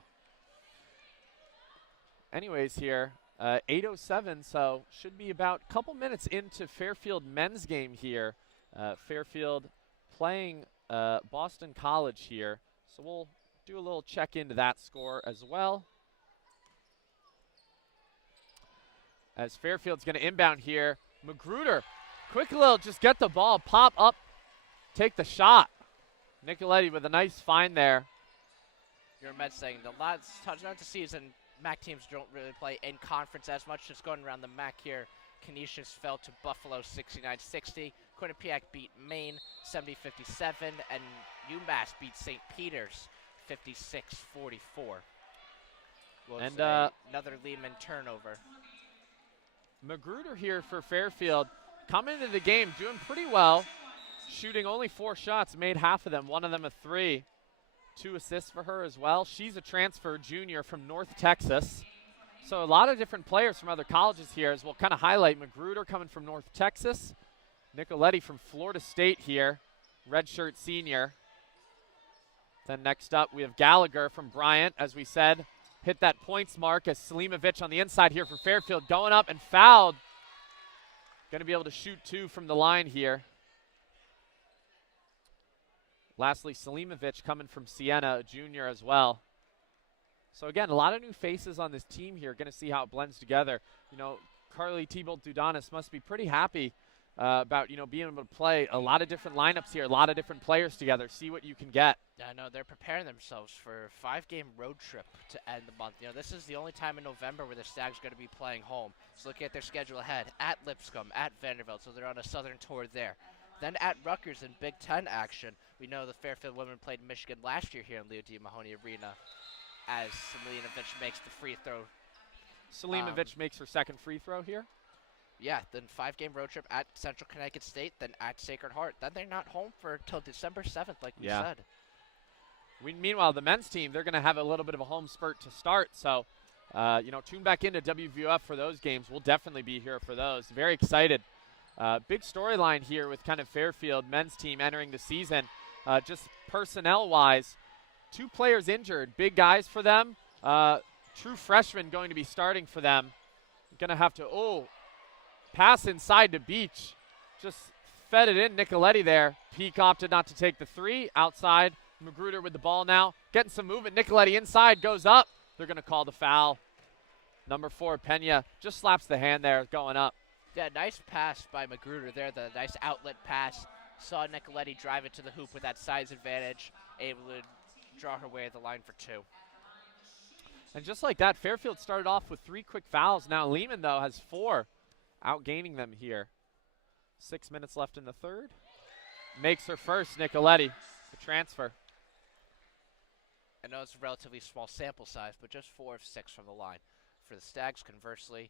Anyways here, 8:07, so should be about a couple minutes into Fairfield men's game here. Fairfield playing Boston College here. So we'll do a little check into that score as well. As Fairfield's going to inbound here. Magruder, quick little, just get the ball, pop up, take the shot. Nicoletti with a nice find there. Your Mets saying the last touchdown to season, MAC teams don't really play in conference as much. Just going around the MAC here, Canisius fell to Buffalo 69-60. Quinnipiac beat Maine 70-57, and UMass beat St. Peter's 56-44. And another Lehman turnover. Magruder here for Fairfield, coming into the game doing pretty well, shooting only 4 shots, made half of them, one of them a 3. 2 assists for her as well. She's a transfer junior from North Texas. So a lot of different players from other colleges here, as we'll kind of highlight. Magruder coming from North Texas. Nicoletti from Florida State here, redshirt senior. Then next up we have Gallagher from Bryant, as we said. Hit that points mark as Selimovic on the inside here for Fairfield, going up and fouled. Going to be able to shoot 2 from the line here. Lastly, Selimovic coming from Siena, a junior as well. So again, a lot of new faces on this team here. Going to see how it blends together. You know, Carly Thibault-Dudanis must be pretty happy about, being able to play a lot of different lineups here, a lot of different players together, see what you can get. Yeah, I know they're preparing themselves for a 5-game road trip to end the month. This is the only time in November where the Stags are going to be playing home. So looking at their schedule ahead, at Lipscomb, at Vanderbilt, so they're on a southern tour there. Then at Rutgers in Big Ten action, we know the Fairfield women played Michigan last year here in Leo D. Mahoney Arena as Selimovic makes the free throw. Selimovic makes her 2nd free throw here? Yeah, then 5-game road trip at Central Connecticut State, then at Sacred Heart. Then they're not home until December 7th, like we said. Meanwhile, the men's team, they're going to have a little bit of a home spurt to start. So, tune back into WVOF for those games. We'll definitely be here for those. Very excited. Big storyline here with kind of Fairfield men's team entering the season. Just personnel-wise, 2 players injured. Big guys for them. True freshmen going to be starting for them. Going to have to, pass inside to Beach. Just fed it in. Nicoletti there. Peak opted not to take the 3. Outside, Magruder with the ball now. Getting some movement. Nicoletti inside, goes up. They're going to call the foul. Number 4, Pena, just slaps the hand there, going up. Yeah, nice pass by Magruder there. The nice outlet pass. Saw Nicoletti drive it to the hoop with that size advantage. Able to draw her way at the line for 2. And just like that, Fairfield started off with 3 quick fouls. Now Lehman, though, has 4. Outgaining them here. 6 minutes left in the 3rd. Makes her first, Nicoletti, the transfer. I know it's a relatively small sample size, but just 4 of 6 from the line. For the Stags, conversely,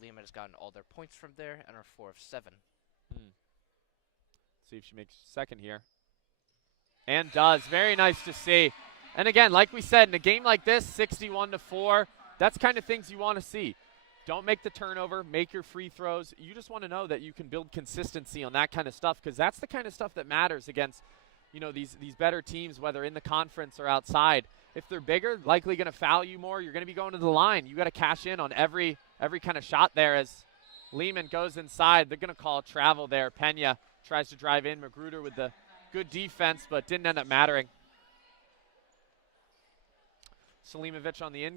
Lehman has gotten all their points from there and are 4 of 7. See if she makes 2nd here. And does. Very nice to see. And again, like we said, in a game like this, 61-4, that's kind of things you want to see. Don't make the turnover, make your free throws. You just want to know that you can build consistency on that kind of stuff, because that's the kind of stuff that matters against, these better teams, whether in the conference or outside. If they're bigger, likely going to foul you more. You're going to be going to the line. You got to cash in on every kind of shot there. As Lehman goes inside, they're going to call a travel there. Pena tries to drive in. Magruder with the good defense, but didn't end up mattering. Selimovic on the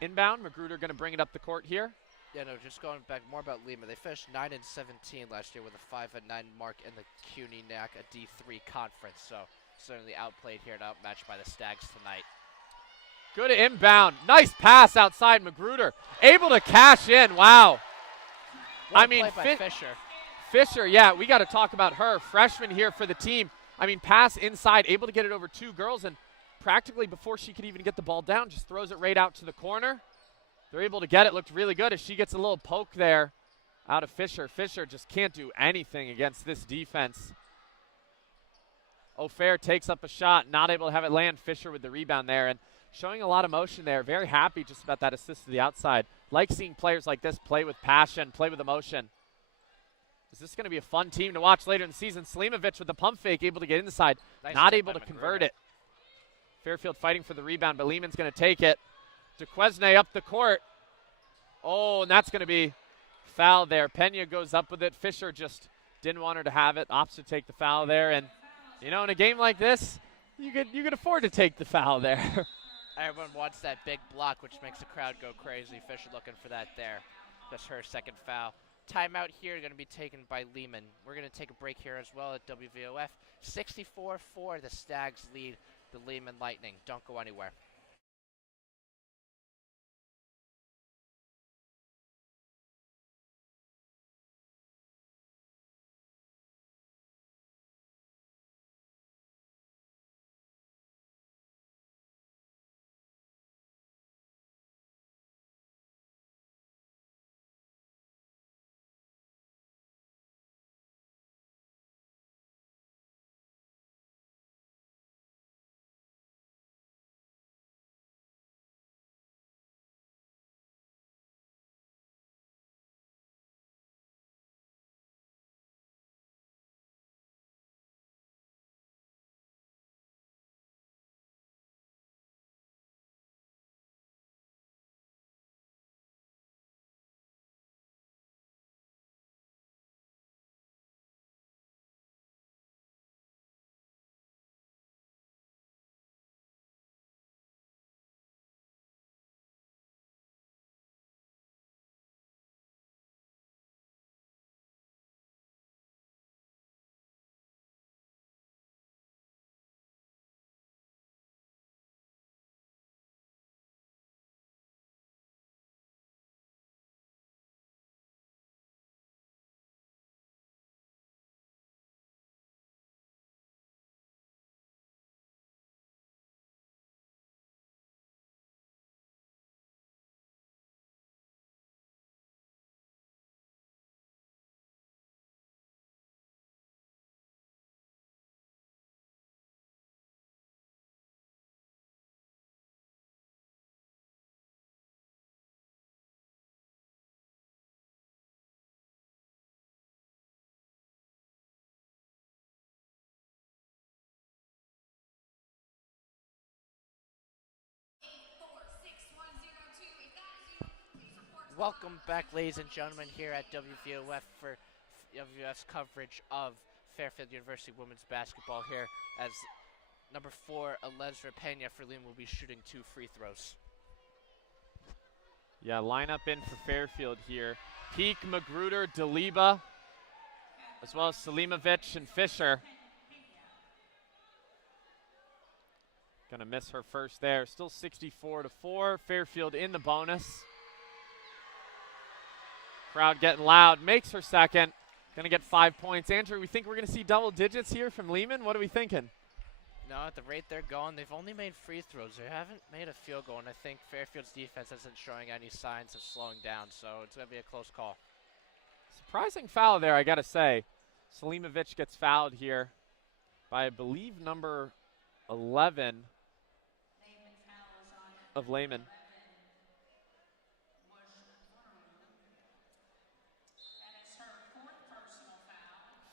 inbound. Magruder going to bring it up the court here. Yeah, no, just going back more about Lehman. They finished 9-17 last year with a 5-9 mark in the CUNY-NAC, a D3 conference. So certainly outplayed here and outmatched by the Stags tonight. Good inbound. Nice pass outside Magruder. Able to cash in. Wow. What a play by Fisher. Fisher, yeah, we got to talk about her. Freshman here for the team. I mean, pass inside, able to get it over 2 girls, and practically before she could even get the ball down, just throws it right out to the corner. They're able to get it. Looked really good as she gets a little poke there out of Fisher. Fisher just can't do anything against this defense. O'Fair takes up a shot, not able to have it land. Fisher with the rebound there, and showing a lot of motion there. Very happy just about that assist to the outside. Like seeing players like this play with passion, play with emotion. Is this going to be a fun team to watch later in the season? Selimovic with the pump fake, able to get inside, not able to convert it. Fairfield fighting for the rebound, but Lehman's going to take it. DeQuesne up the court. Oh, and that's going to be foul there. Pena goes up with it. Fisher just didn't want her to have it. Opts to take the foul there. And, you know, in a game like this, you could afford to take the foul there. Everyone wants that big block, which makes the crowd go crazy. Fisher looking for that there. That's her second foul. Timeout here going to be taken by Lehman. We're going to take a break here as well at WVOF. 64-4, the Stags lead the Lehman Lightning. Don't go anywhere. Welcome back, ladies and gentlemen, here at WVOF for WVOF's coverage of Fairfield University women's basketball here as number 4, Alezra Pena for Lehman will be shooting 2 free throws. Yeah, lineup in for Fairfield here. Peak, Magruder, Daliba, as well as Selimovic and Fisher. Gonna miss her first there. Still 64-4. Fairfield in the bonus. Crowd getting loud. Makes her second. Gonna get 5 points. Andrew, we think we're gonna see double digits here from Lehman. What are we thinking? No, at the rate they're going, they've only made free throws. They haven't made a field goal, and I think Fairfield's defense isn't showing any signs of slowing down, so it's gonna be a close call. Surprising foul there, I gotta say. Selimovic gets fouled here by, I believe, number 11 of Lehman.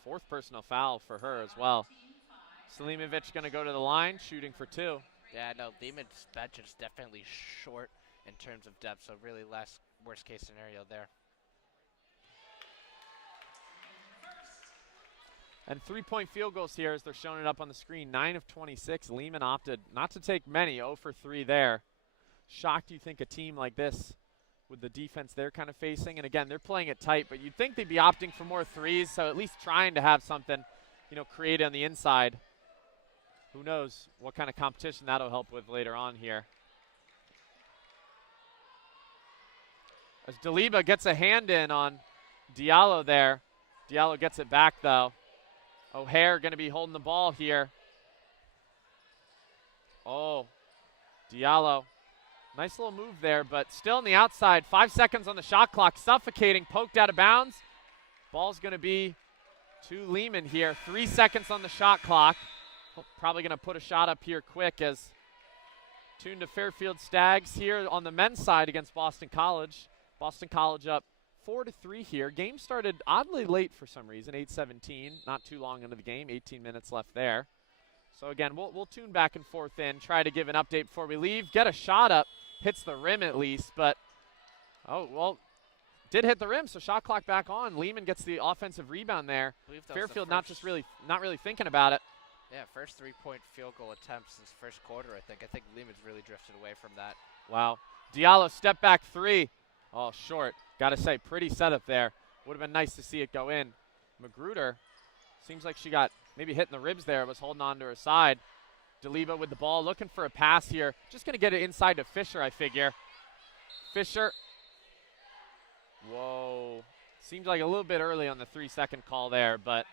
Fourth personal foul for her as well. Selimovic going to go to the line, shooting for 2. Yeah, no, Lehman's bench is definitely short in terms of depth, so really worst case scenario there. And 3-point field goals here as they're showing it up on the screen. 9 of 26. Lehman opted not to take many. 0 for 3 there. Shocked you think a team like this with the defense they're kind of facing. And again, they're playing it tight, but you'd think they'd be opting for more threes, so at least trying to have something, you know, created on the inside. Who knows what kind of competition that'll help with later on here. As Daliba gets a hand in on Diallo there. Diallo gets it back, though. O'Hare going to be holding the ball here. Oh, Diallo. Nice little move there, but still on the outside. 5 seconds on the shot clock. Suffocating, poked out of bounds. Ball's going to be to Lehman here. 3 seconds on the shot clock. Probably going to put a shot up here quick as tuned to Fairfield Stags here on the men's side against Boston College. Boston College up 4-3 here. Game started oddly late for some reason, 8:17. Not too long into the game, 18 minutes left there. So again, we'll tune back and forth in, try to give an update before we leave. Get a shot up, hits the rim at least, but oh well, did hit the rim, so shot clock back on. Lehman gets the offensive rebound there. Fairfield not really thinking about it. Yeah, first 3-point field goal attempt since first quarter, I think. I think Lehman's really drifted away from that. Wow. Diallo step back three. Oh, short. Got to say, pretty setup there. Would have been nice to see it go in. Magruder, seems like she got maybe hitting the ribs there, was holding on to her side. DeLiba with the ball, looking for a pass here. Just going to get it inside to Fisher, I figure. Fisher. Whoa. Seems like a little bit early on the 3-second call there, but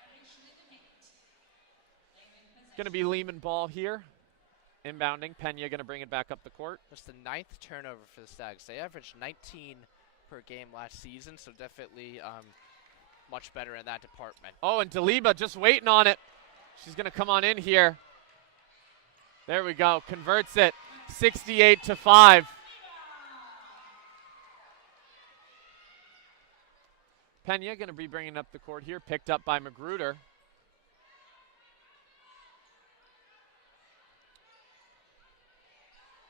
going to be Lehman ball here. Inbounding. Pena going to bring it back up the court. That's the 9th turnover for the Stags. They averaged 19 per game last season, so definitely much better in that department. Oh, and DeLiba just waiting on it. She's going to come on in here. There we go. Converts it. 68-5. Pena going to be bringing up the court here. Picked up by Magruder.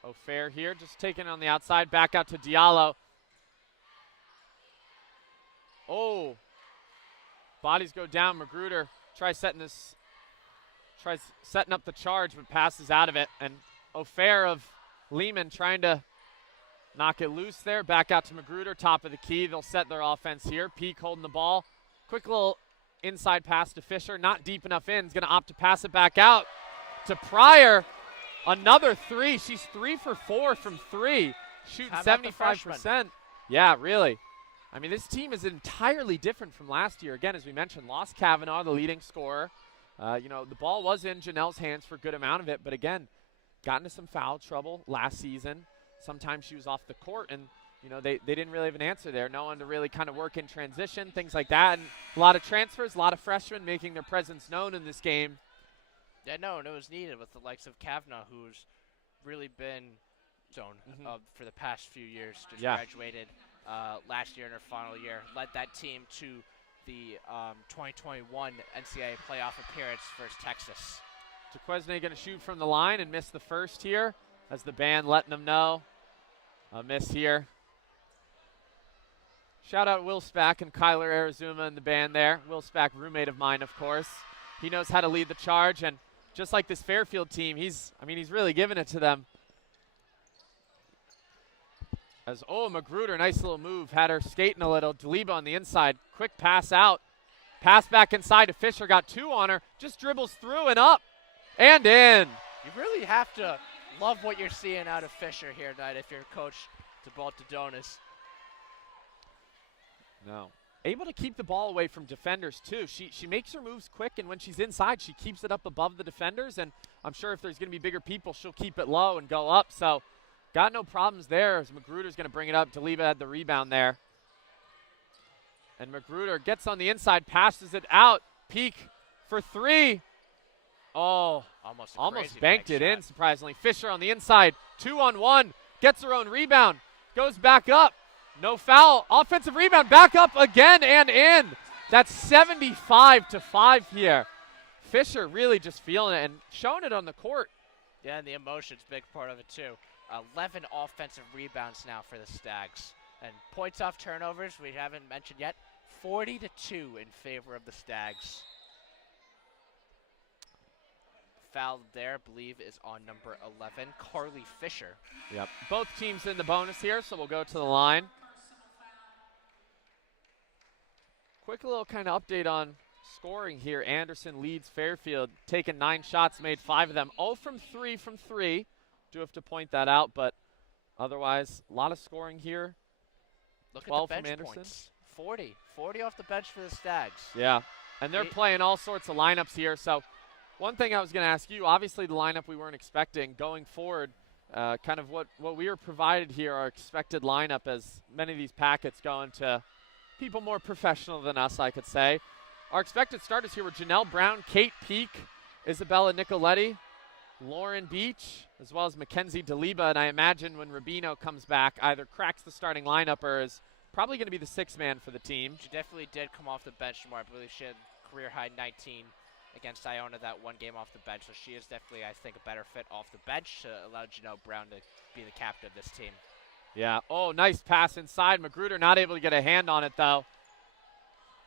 O'Fair here, just taking on the outside, back out to Diallo. Oh, bodies go down. Magruder tries setting up the charge, but passes out of it. And O'Fair of Lehman trying to knock it loose there. Back out to Magruder, top of the key. They'll set their offense here. Peak holding the ball. Quick little inside pass to Fisher, not deep enough in. Is going to opt to pass it back out to Pryor. Another three. She's 3 for 4 from 3. Shooting 75%. Yeah, really. I mean, this team is entirely different from last year. Again, as we mentioned, lost Kavanaugh, the leading scorer. The ball was in Janelle's hands for a good amount of it, but again, got into some foul trouble last season. Sometimes she was off the court, and they didn't really have an answer there. No one to really kind of work in transition, things like that. And a lot of transfers, a lot of freshmen making their presence known in this game. Yeah, no, and it was needed with the likes of Kavanaugh, who's really been zone for the past few years. Just graduated last year in her final year. Led that team to the 2021 NCAA playoff appearance versus Texas. Duquesne going to shoot from the line and miss the first here, as the band letting them know. A miss here. Shout out Will Spack and Kyler Arizuma and the band there. Will Spack, roommate of mine, of course. He knows how to lead the charge, and just like this Fairfield team, he's really giving it to them. As, Magruder, nice little move. Had her skating a little. DeLiba on the inside. Quick pass out. Pass back inside to Fisher. Got 2 on her. Just dribbles through and up. And in. You really have to love what you're seeing out of Fisher here tonight if you're coach to Baltadonis. No. Able to keep the ball away from defenders, too. She makes her moves quick, and when she's inside, she keeps it up above the defenders. And I'm sure if there's going to be bigger people, she'll keep it low and go up. So got no problems there as Magruder's going to bring it up. DeLiba had the rebound there. And Magruder gets on the inside, passes it out. Peak for 3. Oh, almost banked it in, surprisingly. Fisher on the inside, 2-on-1. Gets her own rebound. Goes back up. No foul. Offensive rebound. Back up again and in. That's 75-5 here. Fisher really just feeling it and showing it on the court. Yeah, and the emotion's a big part of it, too. 11 offensive rebounds now for the Stags. And points off turnovers, we haven't mentioned yet, 40-2 in favor of the Stags. Foul there, I believe, is on number 11, Carly Fisher. Yep. Both teams in the bonus here, so we'll go to the line. Quick little kind of update on scoring here. Anderson leads Fairfield, taking 9 shots, made 5 of them. 0 from 3. Do have to point that out, but otherwise, a lot of scoring here. Look at the bench points. 40 off the bench for the Stags. Yeah. And they're playing all sorts of lineups here. So one thing I was going to ask you, obviously the lineup we weren't expecting going forward, kind of what we were provided here, our expected lineup, as many of these packets go into people more professional than us, I could say. Our expected starters here were Janelle Brown, Kate Peak, Isabella Nicoletti, Lauren Beach, as well as Mackenzie DeLiba. And I imagine when Rubino comes back, either cracks the starting lineup or is probably going to be the sixth man for the team. She definitely did come off the bench more. I believe she had career-high 19 against Iona that one game off the bench. So she is definitely, I think, a better fit off the bench to allow Janelle Brown to be the captain of this team. Yeah. Oh, nice pass inside. Magruder not able to get a hand on it, though.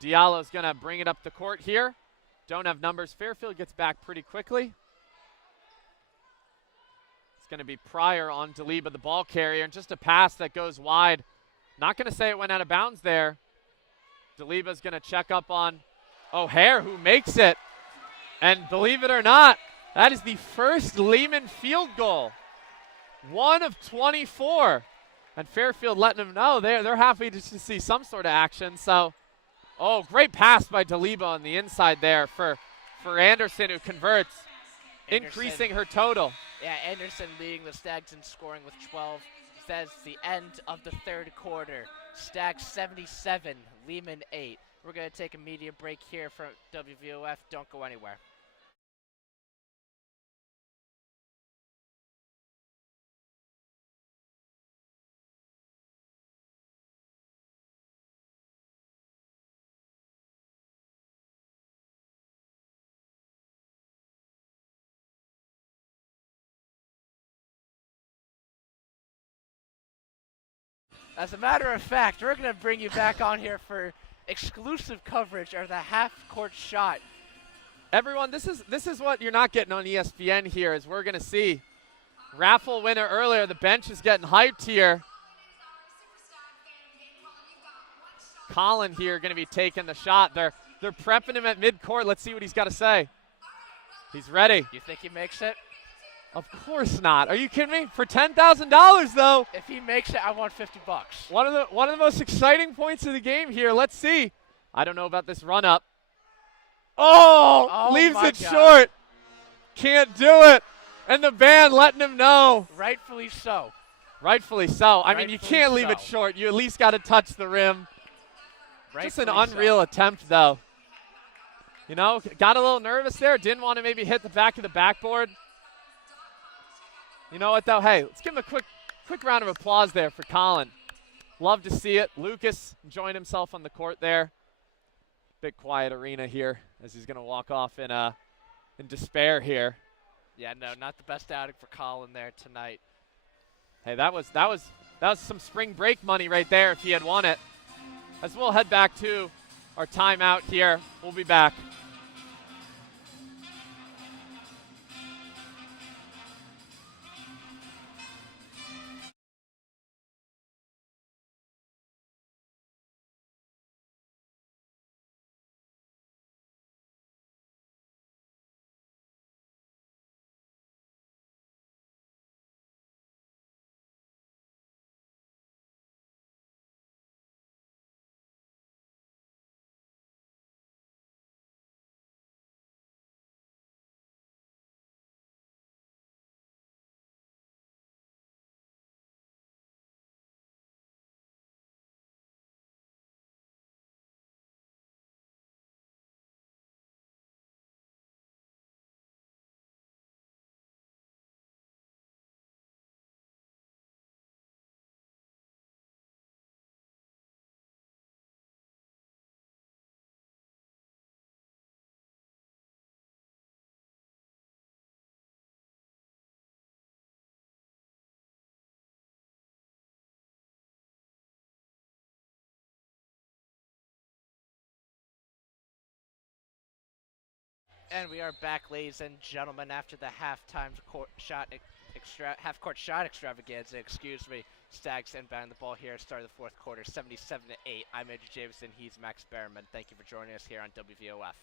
Diallo's going to bring it up the court here. Don't have numbers. Fairfield gets back pretty quickly. It's going to be Pryor on DeLiba, the ball carrier, and just a pass that goes wide. Not going to say it went out of bounds there. DeLiba's going to check up on O'Hare, who makes it. And believe it or not, that is the first Lehman field goal. 1 of 24. And Fairfield letting them know they're happy to see some sort of action. So, great pass by DeLiba on the inside there for Anderson, who converts, increasing her total. Yeah, Anderson leading the Stags in scoring with 12. That's the end of the third quarter. Stags 77, Lehman 8. We're going to take a media break here from WVOF. Don't go anywhere. As a matter of fact, we're going to bring you back on here for exclusive coverage of the half-court shot. Everyone, this is what you're not getting on ESPN here, as we're going to see. Raffle winner earlier. The bench is getting hyped here. Colin here going to be taking the shot. They're prepping him at midcourt. Let's see what he's got to say. He's ready. You think he makes it? Of course not. Are you kidding me? For $10,000 though. If he makes it, I want $50. One of the most exciting points of the game here. Let's see. I don't know about this run up. Leaves it short. Can't do it. And the band letting him know. Rightfully so. Rightfully so. I mean, you can't leave it short. You at least got to touch the rim. Just an unreal attempt though. You know, got a little nervous there. Didn't want to maybe hit the back of the backboard. You know what, though? Hey, let's give him a quick round of applause there for Colin. Love to see it. Lucas enjoying himself on the court there. Big quiet arena here as he's going to walk off in despair here. Yeah, no, not the best outing for Colin there tonight. Hey, that was some spring break money right there if he had won it. As we'll head back to our timeout here, we'll be back. And we are back, ladies and gentlemen, after the half-court shot extravaganza. Stags inbound the ball here, start of the fourth quarter, 77-8. I'm Andrew Jameson. He's Max Berriman. Thank you for joining us here on WVOF.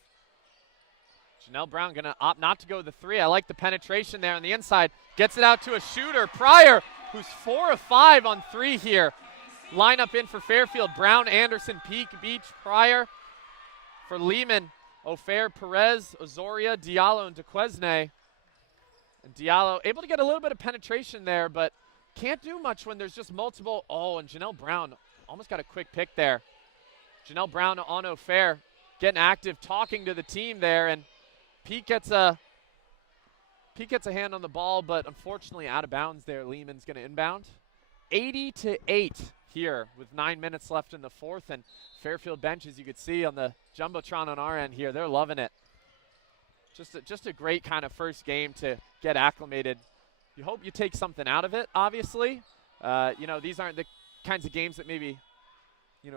Janelle Brown going to opt not to go the three. I like the penetration there on the inside. Gets it out to a shooter, Pryor, who's 4 of 5 on 3 here. Lineup in for Fairfield: Brown, Anderson, Peak, Beach, Pryor. For Lehman, Ofair, Perez, Azoria, Diallo, and DeQuesne. And Diallo able to get a little bit of penetration there, but can't do much when there's just multiple. Oh, and Janelle Brown almost got a quick pick there. Janelle Brown on Ofair, getting active, talking to the team there, and Pete gets a hand on the ball, but unfortunately out of bounds there. Lehman's going to inbound. 80-8 here with 9 minutes left in the fourth, and Fairfield bench, as you could see on the Jumbotron on our end here, they're loving it. Just a great kind of first game to get acclimated. You hope you take something out of it, obviously. These aren't the kinds of games that maybe,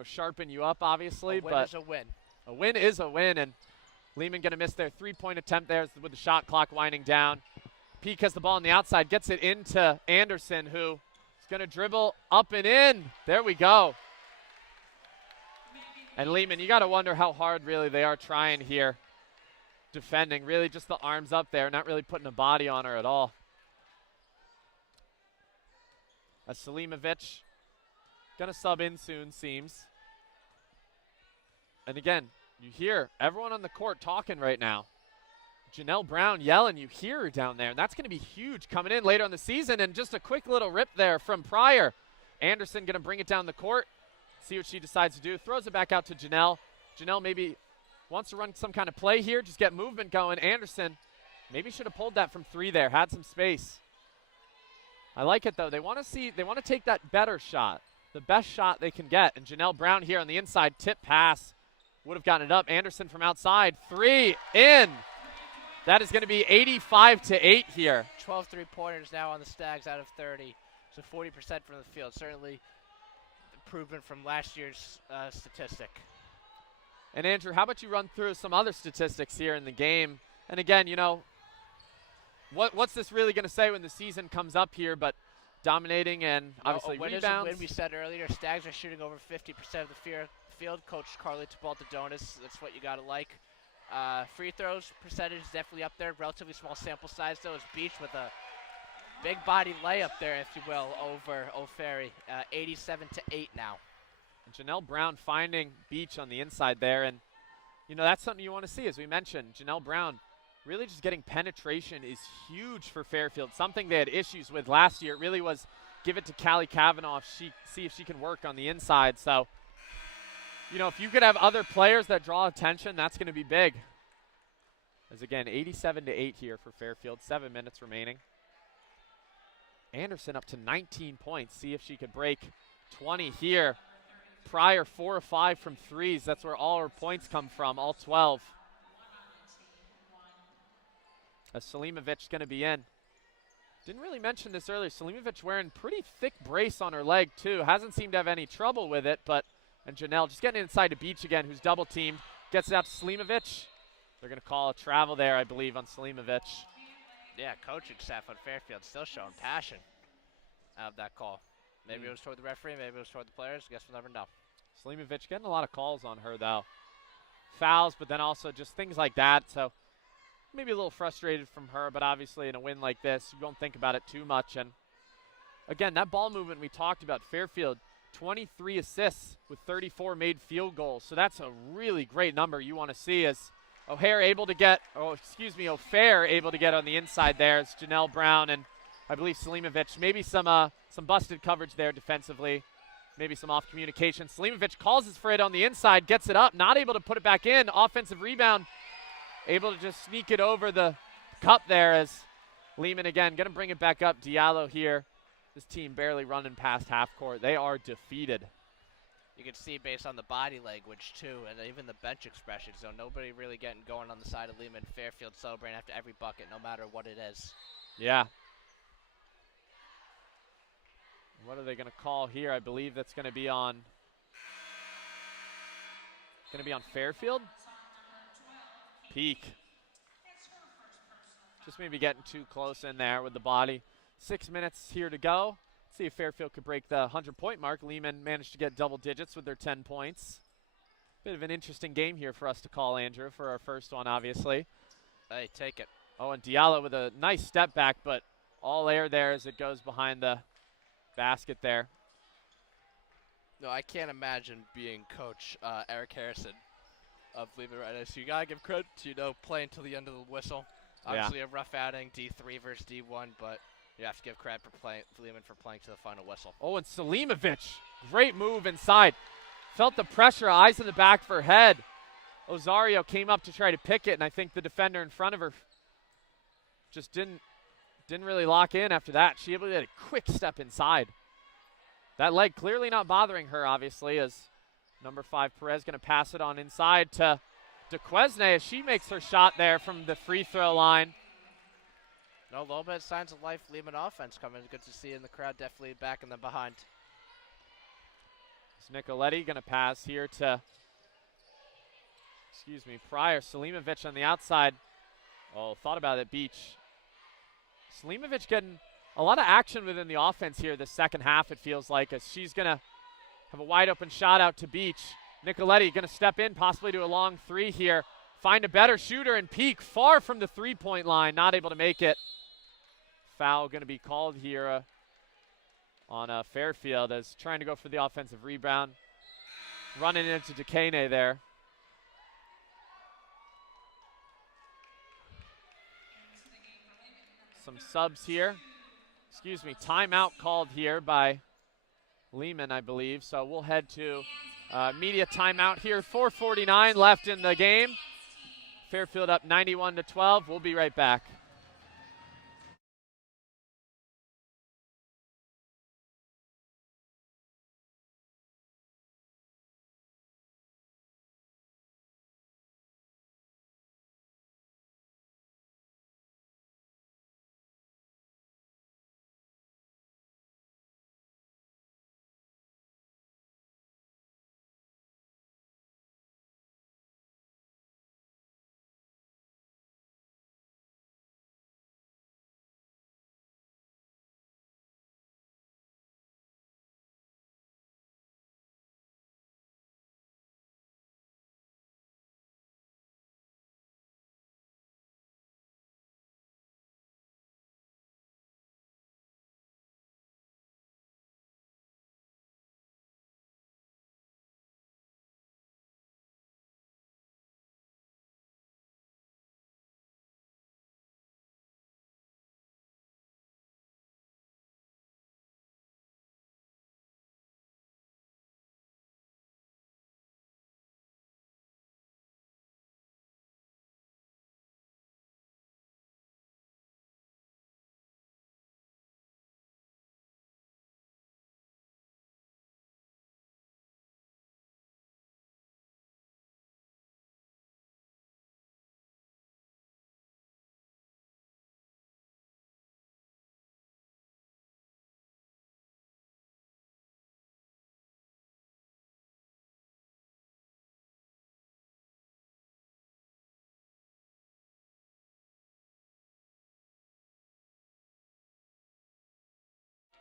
sharpen you up, obviously. A win is a win. A win is a win, and Lehman going to miss their three-point attempt there with the shot clock winding down. Peak has the ball on the outside, gets it into Anderson, who is going to dribble up and in. There we go. And Lehman, you got to wonder how hard really they are trying here. Defending, really just the arms up there, not really putting a body on her at all. As Selimovic going to sub in soon, seems. And again, you hear everyone on the court talking right now. Janelle Brown yelling, you hear her down there, and that's going to be huge coming in later in the season. And just a quick little rip there from Pryor. Anderson going to bring it down the court, see what she decides to do. Throws it back out to Janelle. Janelle maybe wants to run some kind of play here, just get movement going. Anderson maybe should have pulled that from three there, had some space. I like it, though. They want to take that better shot, the best shot they can get. And Janelle Brown here on the inside, tip pass, would have gotten it up. Anderson from outside, three, in. That is going to be 85-8 here. 12 three-pointers now on the Stags out of 30, so 40% from the field. Certainly improvement from last year's statistic. And Andrew, how about you run through some other statistics here in the game? And again, what's this really going to say when the season comes up here? But dominating and obviously rebounds. A win, we said earlier. Stags are shooting over 50% of the field. Coach Carly Tabaltadonis, that's what you got to like. Free throws percentage is definitely up there. Relatively small sample size, though. It's Beach with a big body layup there, if you will, over O'Ferry. 87-8 now. And Janelle Brown finding Beach on the inside there. And, that's something you want to see. As we mentioned, Janelle Brown really just getting penetration is huge for Fairfield. Something they had issues with last year. It really was give it to Callie Kavanaugh, see if she can work on the inside. So, if you could have other players that draw attention, that's going to be big. As again, 87-8 here for Fairfield. 7 minutes remaining. Anderson up to 19 points. See if she could break 20 here. Pryor 4 of 5 from threes. That's where all her points come from, all 12. As Selimovic going to be in. Didn't really mention this earlier. Selimovic wearing pretty thick brace on her leg too. Hasn't seemed to have any trouble with it, and Janelle just getting inside to Beach again, who's double teamed. Gets it out to Selimovic. They're going to call a travel there, I believe, on Selimovic. Yeah, coaching staff on Fairfield still showing passion out of that call. Maybe it was toward the referee, maybe it was toward the players. Guess we'll never know. Selimovic getting a lot of calls on her, though. Fouls, but then also just things like that. So maybe a little frustrated from her, but obviously in a win like this, you don't think about it too much. And again, that ball movement we talked about, Fairfield, 23 assists with 34 made field goals. So that's a really great number you want to see as Ofair able to get on the inside there. It's Janelle Brown and I believe Selimovic. Maybe some busted coverage there defensively. Maybe some off communication. Selimovic calls for it on the inside, gets it up, not able to put it back in. Offensive rebound, able to just sneak it over the cup there as Lehman again going to bring it back up. Diallo here. This team barely running past half court. They are defeated. You can see based on the body language, too, and even the bench expressions. So nobody really getting going on the side of Lehman. Fairfield celebrating after every bucket, no matter what it is. Yeah. What are they going to call here? I believe that's going to be on Fairfield. Peak. Just maybe getting too close in there with the body. 6 minutes here to go. See if Fairfield could break the 100-point mark. Lehman managed to get double digits with their 10 points. Bit of an interesting game here for us to call, Andrew, for our first one, obviously. Hey, take it. Oh, and Diallo with a nice step back, but all air there as it goes behind the basket there. No, I can't imagine being Coach Eric Harrison of Lehman right now. So you got to give credit to, playing till the end of the whistle. Obviously a rough outing, D3 versus D1, but you have to give credit for Lehman for playing to the final whistle. Oh, and Selimovic, great move inside. Felt the pressure, eyes in the back of her head. Osario came up to try to pick it, and I think the defender in front of her just didn't really lock in after that. She able to get a quick step inside. That leg clearly not bothering her, obviously, as number 5 Perez going to pass it on inside to DeQuesne as she makes her shot there from the free throw line. No, a little bit of signs of life. Lehman offense coming. Good to see in the crowd, definitely backing them behind. It's Nicoletti going to pass here to, Pryor. Selimovic on the outside. Oh, thought about it, Beach. Selimovic getting a lot of action within the offense here this second half, it feels like, as she's going to have a wide open shot out to Beach. Nicoletti going to step in, possibly do a long 3 here. Find a better shooter and peak far from the 3-point line. Not able to make it. Foul going to be called here on Fairfield as trying to go for the offensive rebound. Running into Duquesne there. Some subs here. Timeout called here by Lehman, I believe. So we'll head to media timeout here. 4:49 left in the game. Fairfield up 91-12. We'll be right back.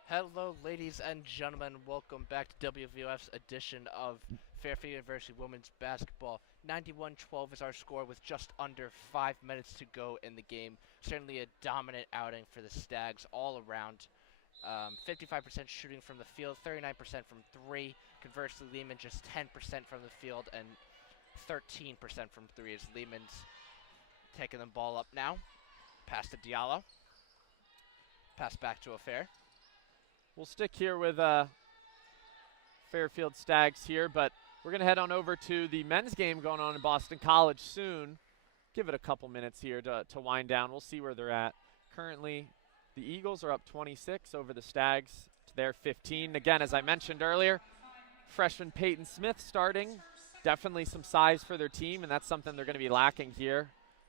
Hello, ladies and gentlemen. Welcome back to WVOF's edition of Fairfield University Women's Basketball. 91-12 is our score with just under 5 minutes to go in the game. Certainly a dominant outing for the Stags all around. 55% shooting from the field, 39% from 3. Conversely, Lehman just 10% from the field and 13% from 3 as Lehman's taking the ball up now. Pass to Diallo. Pass back to Affair. We'll stick here with Fairfield Stags here, but we're going to head on over to the men's game going on in Boston College soon. Give it a couple minutes here to wind down. We'll see where they're at. Currently, the Eagles are up 26 over the Stags to their 15. Again, as I mentioned earlier, freshman Peyton Smith starting. Definitely some size for their team, and that's something they're going to be lacking here.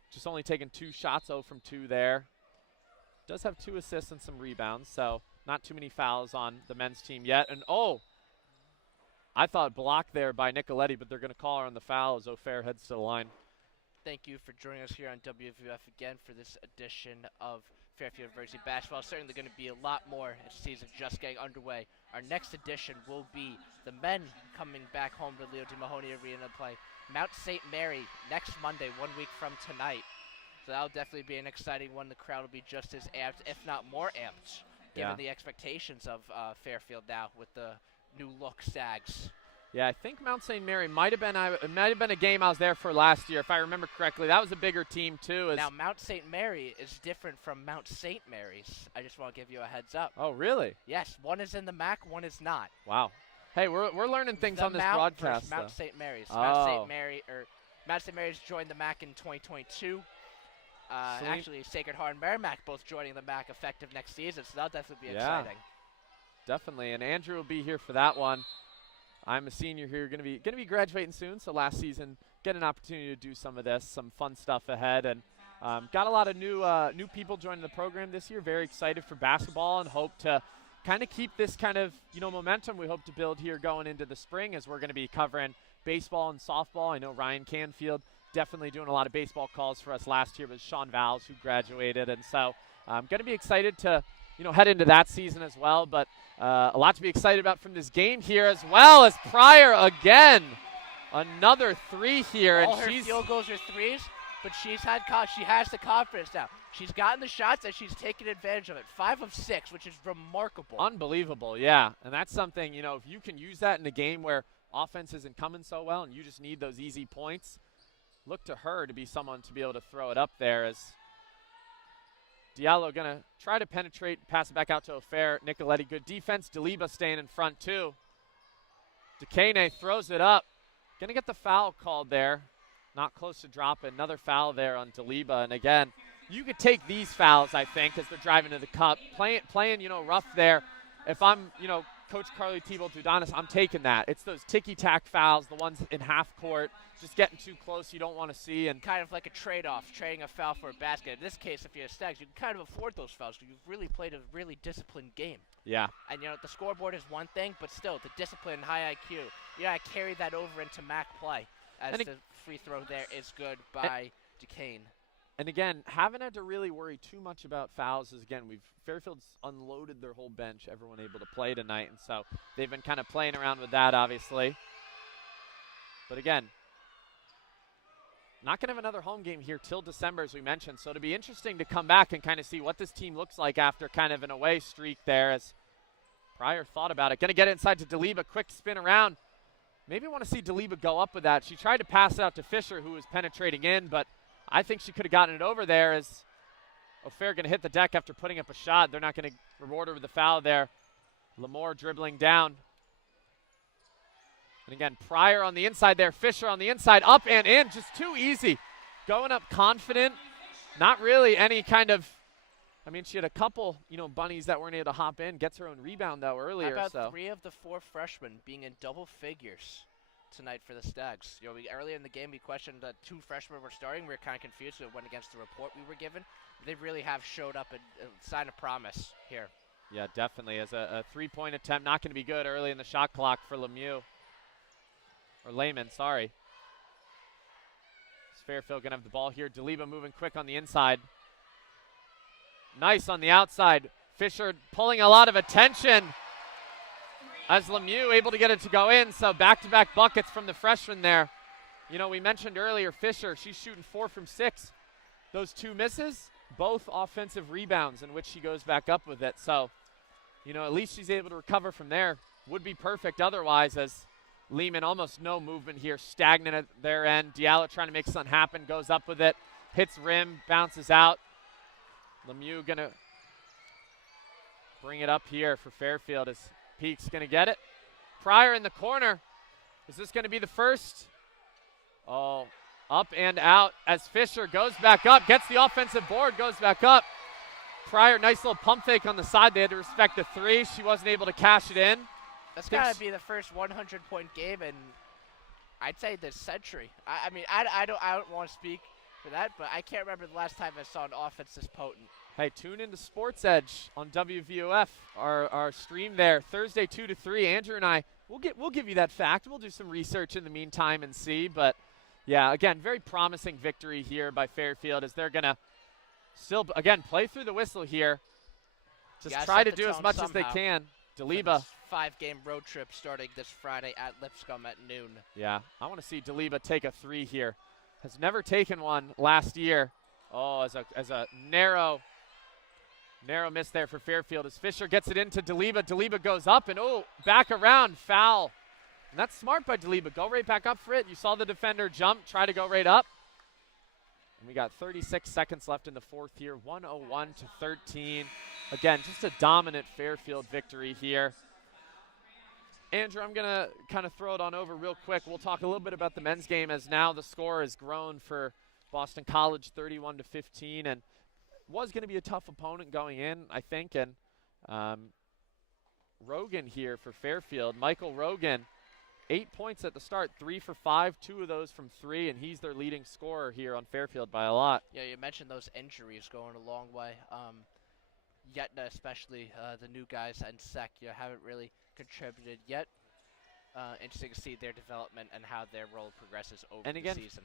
Just only taking 2 shots, 0 from 2 there. Does have 2 assists and some rebounds, so not too many fouls on the men's team yet. And, I thought blocked there by Nicoletti, but they're going to call her on the foul as O'Fair heads to the line. Thank you for joining us here on WVOF again for this edition of Fairfield University Basketball. Certainly going to be a lot more as the season just getting underway. Our next edition will be the men coming back home to Leo D. Mahoney Arena to play Mount St. Mary next Monday, 1 week from tonight. So that'll definitely be an exciting one. The crowd will be just as amped, if not more amped, given the expectations of Fairfield now with the new look Stags. Yeah, I think Mount St. Mary might have been a game I was there for last year, if I remember correctly. That was a bigger team too. Now Mount St. Mary is different from Mount St. Mary's. I just want to give you a heads up. Oh, really? Yes, one is in the MAC, one is not. Wow. Hey, we're learning things on this broadcast. Mount St. Mary's. Oh. Mount St. Mary's joined the MAC in 2022. Actually, Sacred Heart and Merrimack both joining the MAC effective next season, so that'll definitely be exciting. Definitely, and Andrew will be here for that one. I'm a senior here, going to be graduating soon. So last season, get an opportunity to do some of this, some fun stuff ahead, and got a lot of new people joining the program this year. Very excited for basketball, and hope to kind of keep this kind of momentum we hope to build here going into the spring, as we're going to be covering baseball and softball. I know Ryan Canfield definitely doing a lot of baseball calls for us last year with Sean Valls, who graduated, and so I'm going to be excited to head into that season as well. But a lot to be excited about from this game here, as well as Pryor again. Another 3 here. All her field goals are threes, but she has the confidence now. She's gotten the shots and she's taken advantage of it. 5 of 6, which is remarkable. Unbelievable, yeah. And that's something, if you can use that in a game where offense isn't coming so well and you just need those easy points, look to her to be someone to be able to throw it up there. As Diallo going to try to penetrate, pass it back out to O'Fair. Nicoletti, good defense. Deliba staying in front too. Dekane throws it up. Going to get the foul called there. Not close to dropping. Another foul there on Deliba. And again, you could take these fouls, I think, as they're driving to the cup. Playing rough there. If I'm, Coach Carly Thibault-Dudanis, I'm taking that. It's those ticky-tack fouls, the ones in half court, just getting too close you don't want to see. And kind of like a trade-off, trading a foul for a basket. In this case, if you're Stags, you can kind of afford those fouls because you've really played a really disciplined game. Yeah. And, the scoreboard is one thing, but still, the discipline and high IQ, I carry that over into MAC play, as the free throw there is good by Duquesne. And again, haven't had to really worry too much about fouls, as again, Fairfield's unloaded their whole bench, everyone able to play tonight, and so they've been kind of playing around with that, obviously. But again, not going to have another home game here till December, as we mentioned, so it'll be interesting to come back and kind of see what this team looks like after kind of an away streak there, as Pryor thought about it. Going to get it inside to Deliba, quick spin around. Maybe want to see Deliba go up with that. She tried to pass it out to Fisher, who was penetrating in, but I think she could have gotten it over there, as O'Fair going to hit the deck after putting up a shot. They're not going to reward her with the foul there. Lamore dribbling down. And again, Pryor on the inside there. Fisher on the inside, up and in. Just too easy. Going up confident. Not really any kind of, she had a couple, bunnies that weren't able to hop in. Gets her own rebound, though, earlier. How about 3 of the 4 freshmen being in double figures tonight for the Stags? Earlier in the game, we questioned that 2 freshmen were starting. We were kind of confused, so it went against the report we were given. They really have showed up a sign of promise here. Yeah, definitely. As a 3-point attempt, not going to be good early in the shot clock for Lemieux. Or Lehman, sorry. It's Fairfield going to have the ball here. Deliba moving quick on the inside. Nice on the outside. Fisher pulling a lot of attention, as Lemieux able to get it to go in. So back-to-back buckets from the freshman there. We mentioned earlier Fisher, she's shooting 4 from 6. Those 2 misses, both offensive rebounds in which she goes back up with it. So, at least she's able to recover from there. Would be perfect otherwise, as Lehman almost no movement here, stagnant at their end. Diallo trying to make something happen, goes up with it, hits rim, bounces out. Lemieux going to bring it up here for Fairfield, as Peak's going to get it. Pryor in the corner. Is this going to be the first? Oh, up and out as Fisher goes back up, gets the offensive board, goes back up. Pryor, nice little pump fake on the side. They had to respect the 3. She wasn't able to cash it in. That's got to be the first 100-point game in, I'd say, this century. I don't want to speak for that, but I can't remember the last time I saw an offense this potent. Hey, tune into Sports Edge on WVOF, our stream there, Thursday 2 to 3. Andrew and I, we'll give you that fact. We'll do some research in the meantime and see. But yeah, again, very promising victory here by Fairfield, as they're gonna still again play through the whistle here. Just try to do as much as they can. Deliba. 5-game road trip starting this Friday at Lipscomb at noon. Yeah, I want to see Deliba take a 3 here. Has never taken one last year. Oh, as a narrow miss there for Fairfield, as Fisher gets it into Deliba. Deliba goes up and back around, foul. And that's smart by Daliba. Go right back up for it. You saw the defender jump, try to go right up. And we got 36 seconds left in the fourth here, 101-13. Again, just a dominant Fairfield victory here. Andrew, I'm going to kind of throw it on over real quick. We'll talk a little bit about the men's game as now the score has grown for Boston College 31-15, and was going to be a tough opponent going in, I think. And Rogan here for Fairfield. Michael Rogan, 8 points at the start, 3 for 5, 2 of those from 3, and he's their leading scorer here on Fairfield by a lot. Yeah, you mentioned those injuries going a long way. Yetna, especially the new guys and Sek, haven't really contributed yet. Interesting to see their development and how their role progresses over the season.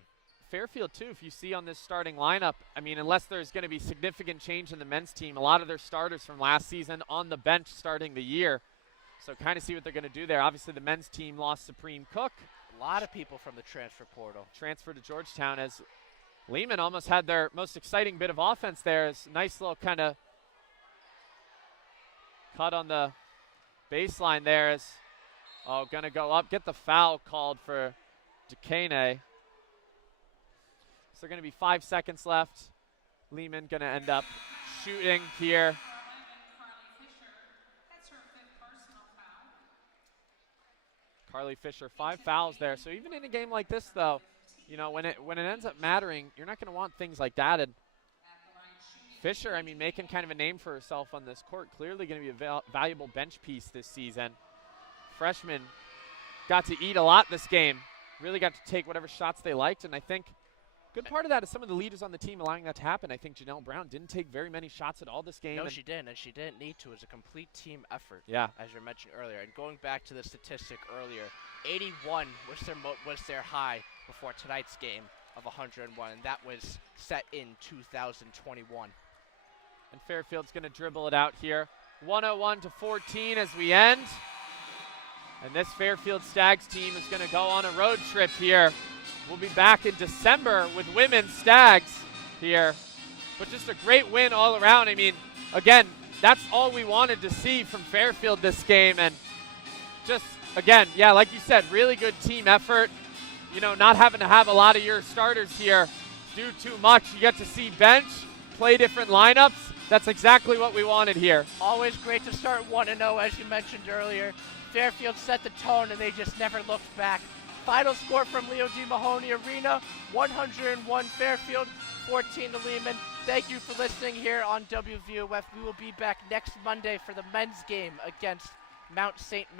Fairfield, too, if you see on this starting lineup, I mean, unless there's going to be significant change in the men's team, a lot of their starters from last season on the bench starting the year. So kind of see what they're going to do there. Obviously, the men's team lost Supreme Cook. A lot of people from the transfer portal. Transferred to Georgetown as Lehman almost had their most exciting bit of offense there. It's a nice little kind of cut on the baseline there as, going to go up, get the foul called for Duquesne. So going to be 5 seconds left. Lehman going to end up shooting here. Carly Fisher, 5 fouls there. So even in a game like this, though, when it ends up mattering, you're not going to want things like that. And Fisher, I mean, making kind of a name for herself on this court, clearly going to be a valuable bench piece this season. Freshman got to eat a lot this game. Really got to take whatever shots they liked, and I think good part of that is some of the leaders on the team allowing that to happen. I think Janelle Brown didn't take very many shots at all this game. No, she didn't, and she didn't need to. It was a complete team effort, yeah, as you mentioned earlier. And going back to the statistic earlier, 81 was their high before tonight's game of 101, and that was set in 2021. And Fairfield's going to dribble it out here. 101-14 as we end. And this Fairfield Stags team is going to go on a road trip here. We'll be back in December with women's Stags here. But just a great win all around. I mean, again, that's all we wanted to see from Fairfield this game. And just, again, yeah, like you said, really good team effort. Not having to have a lot of your starters here do too much. You get to see bench, play different lineups. That's exactly what we wanted here. Always great to start 1-0, as you mentioned earlier. Fairfield set the tone, and they just never looked back. Final score from Leo D. Mahoney Arena, 101 Fairfield, 14 to Lehman. Thank you for listening here on WVOF. We will be back next Monday for the men's game against Mount St.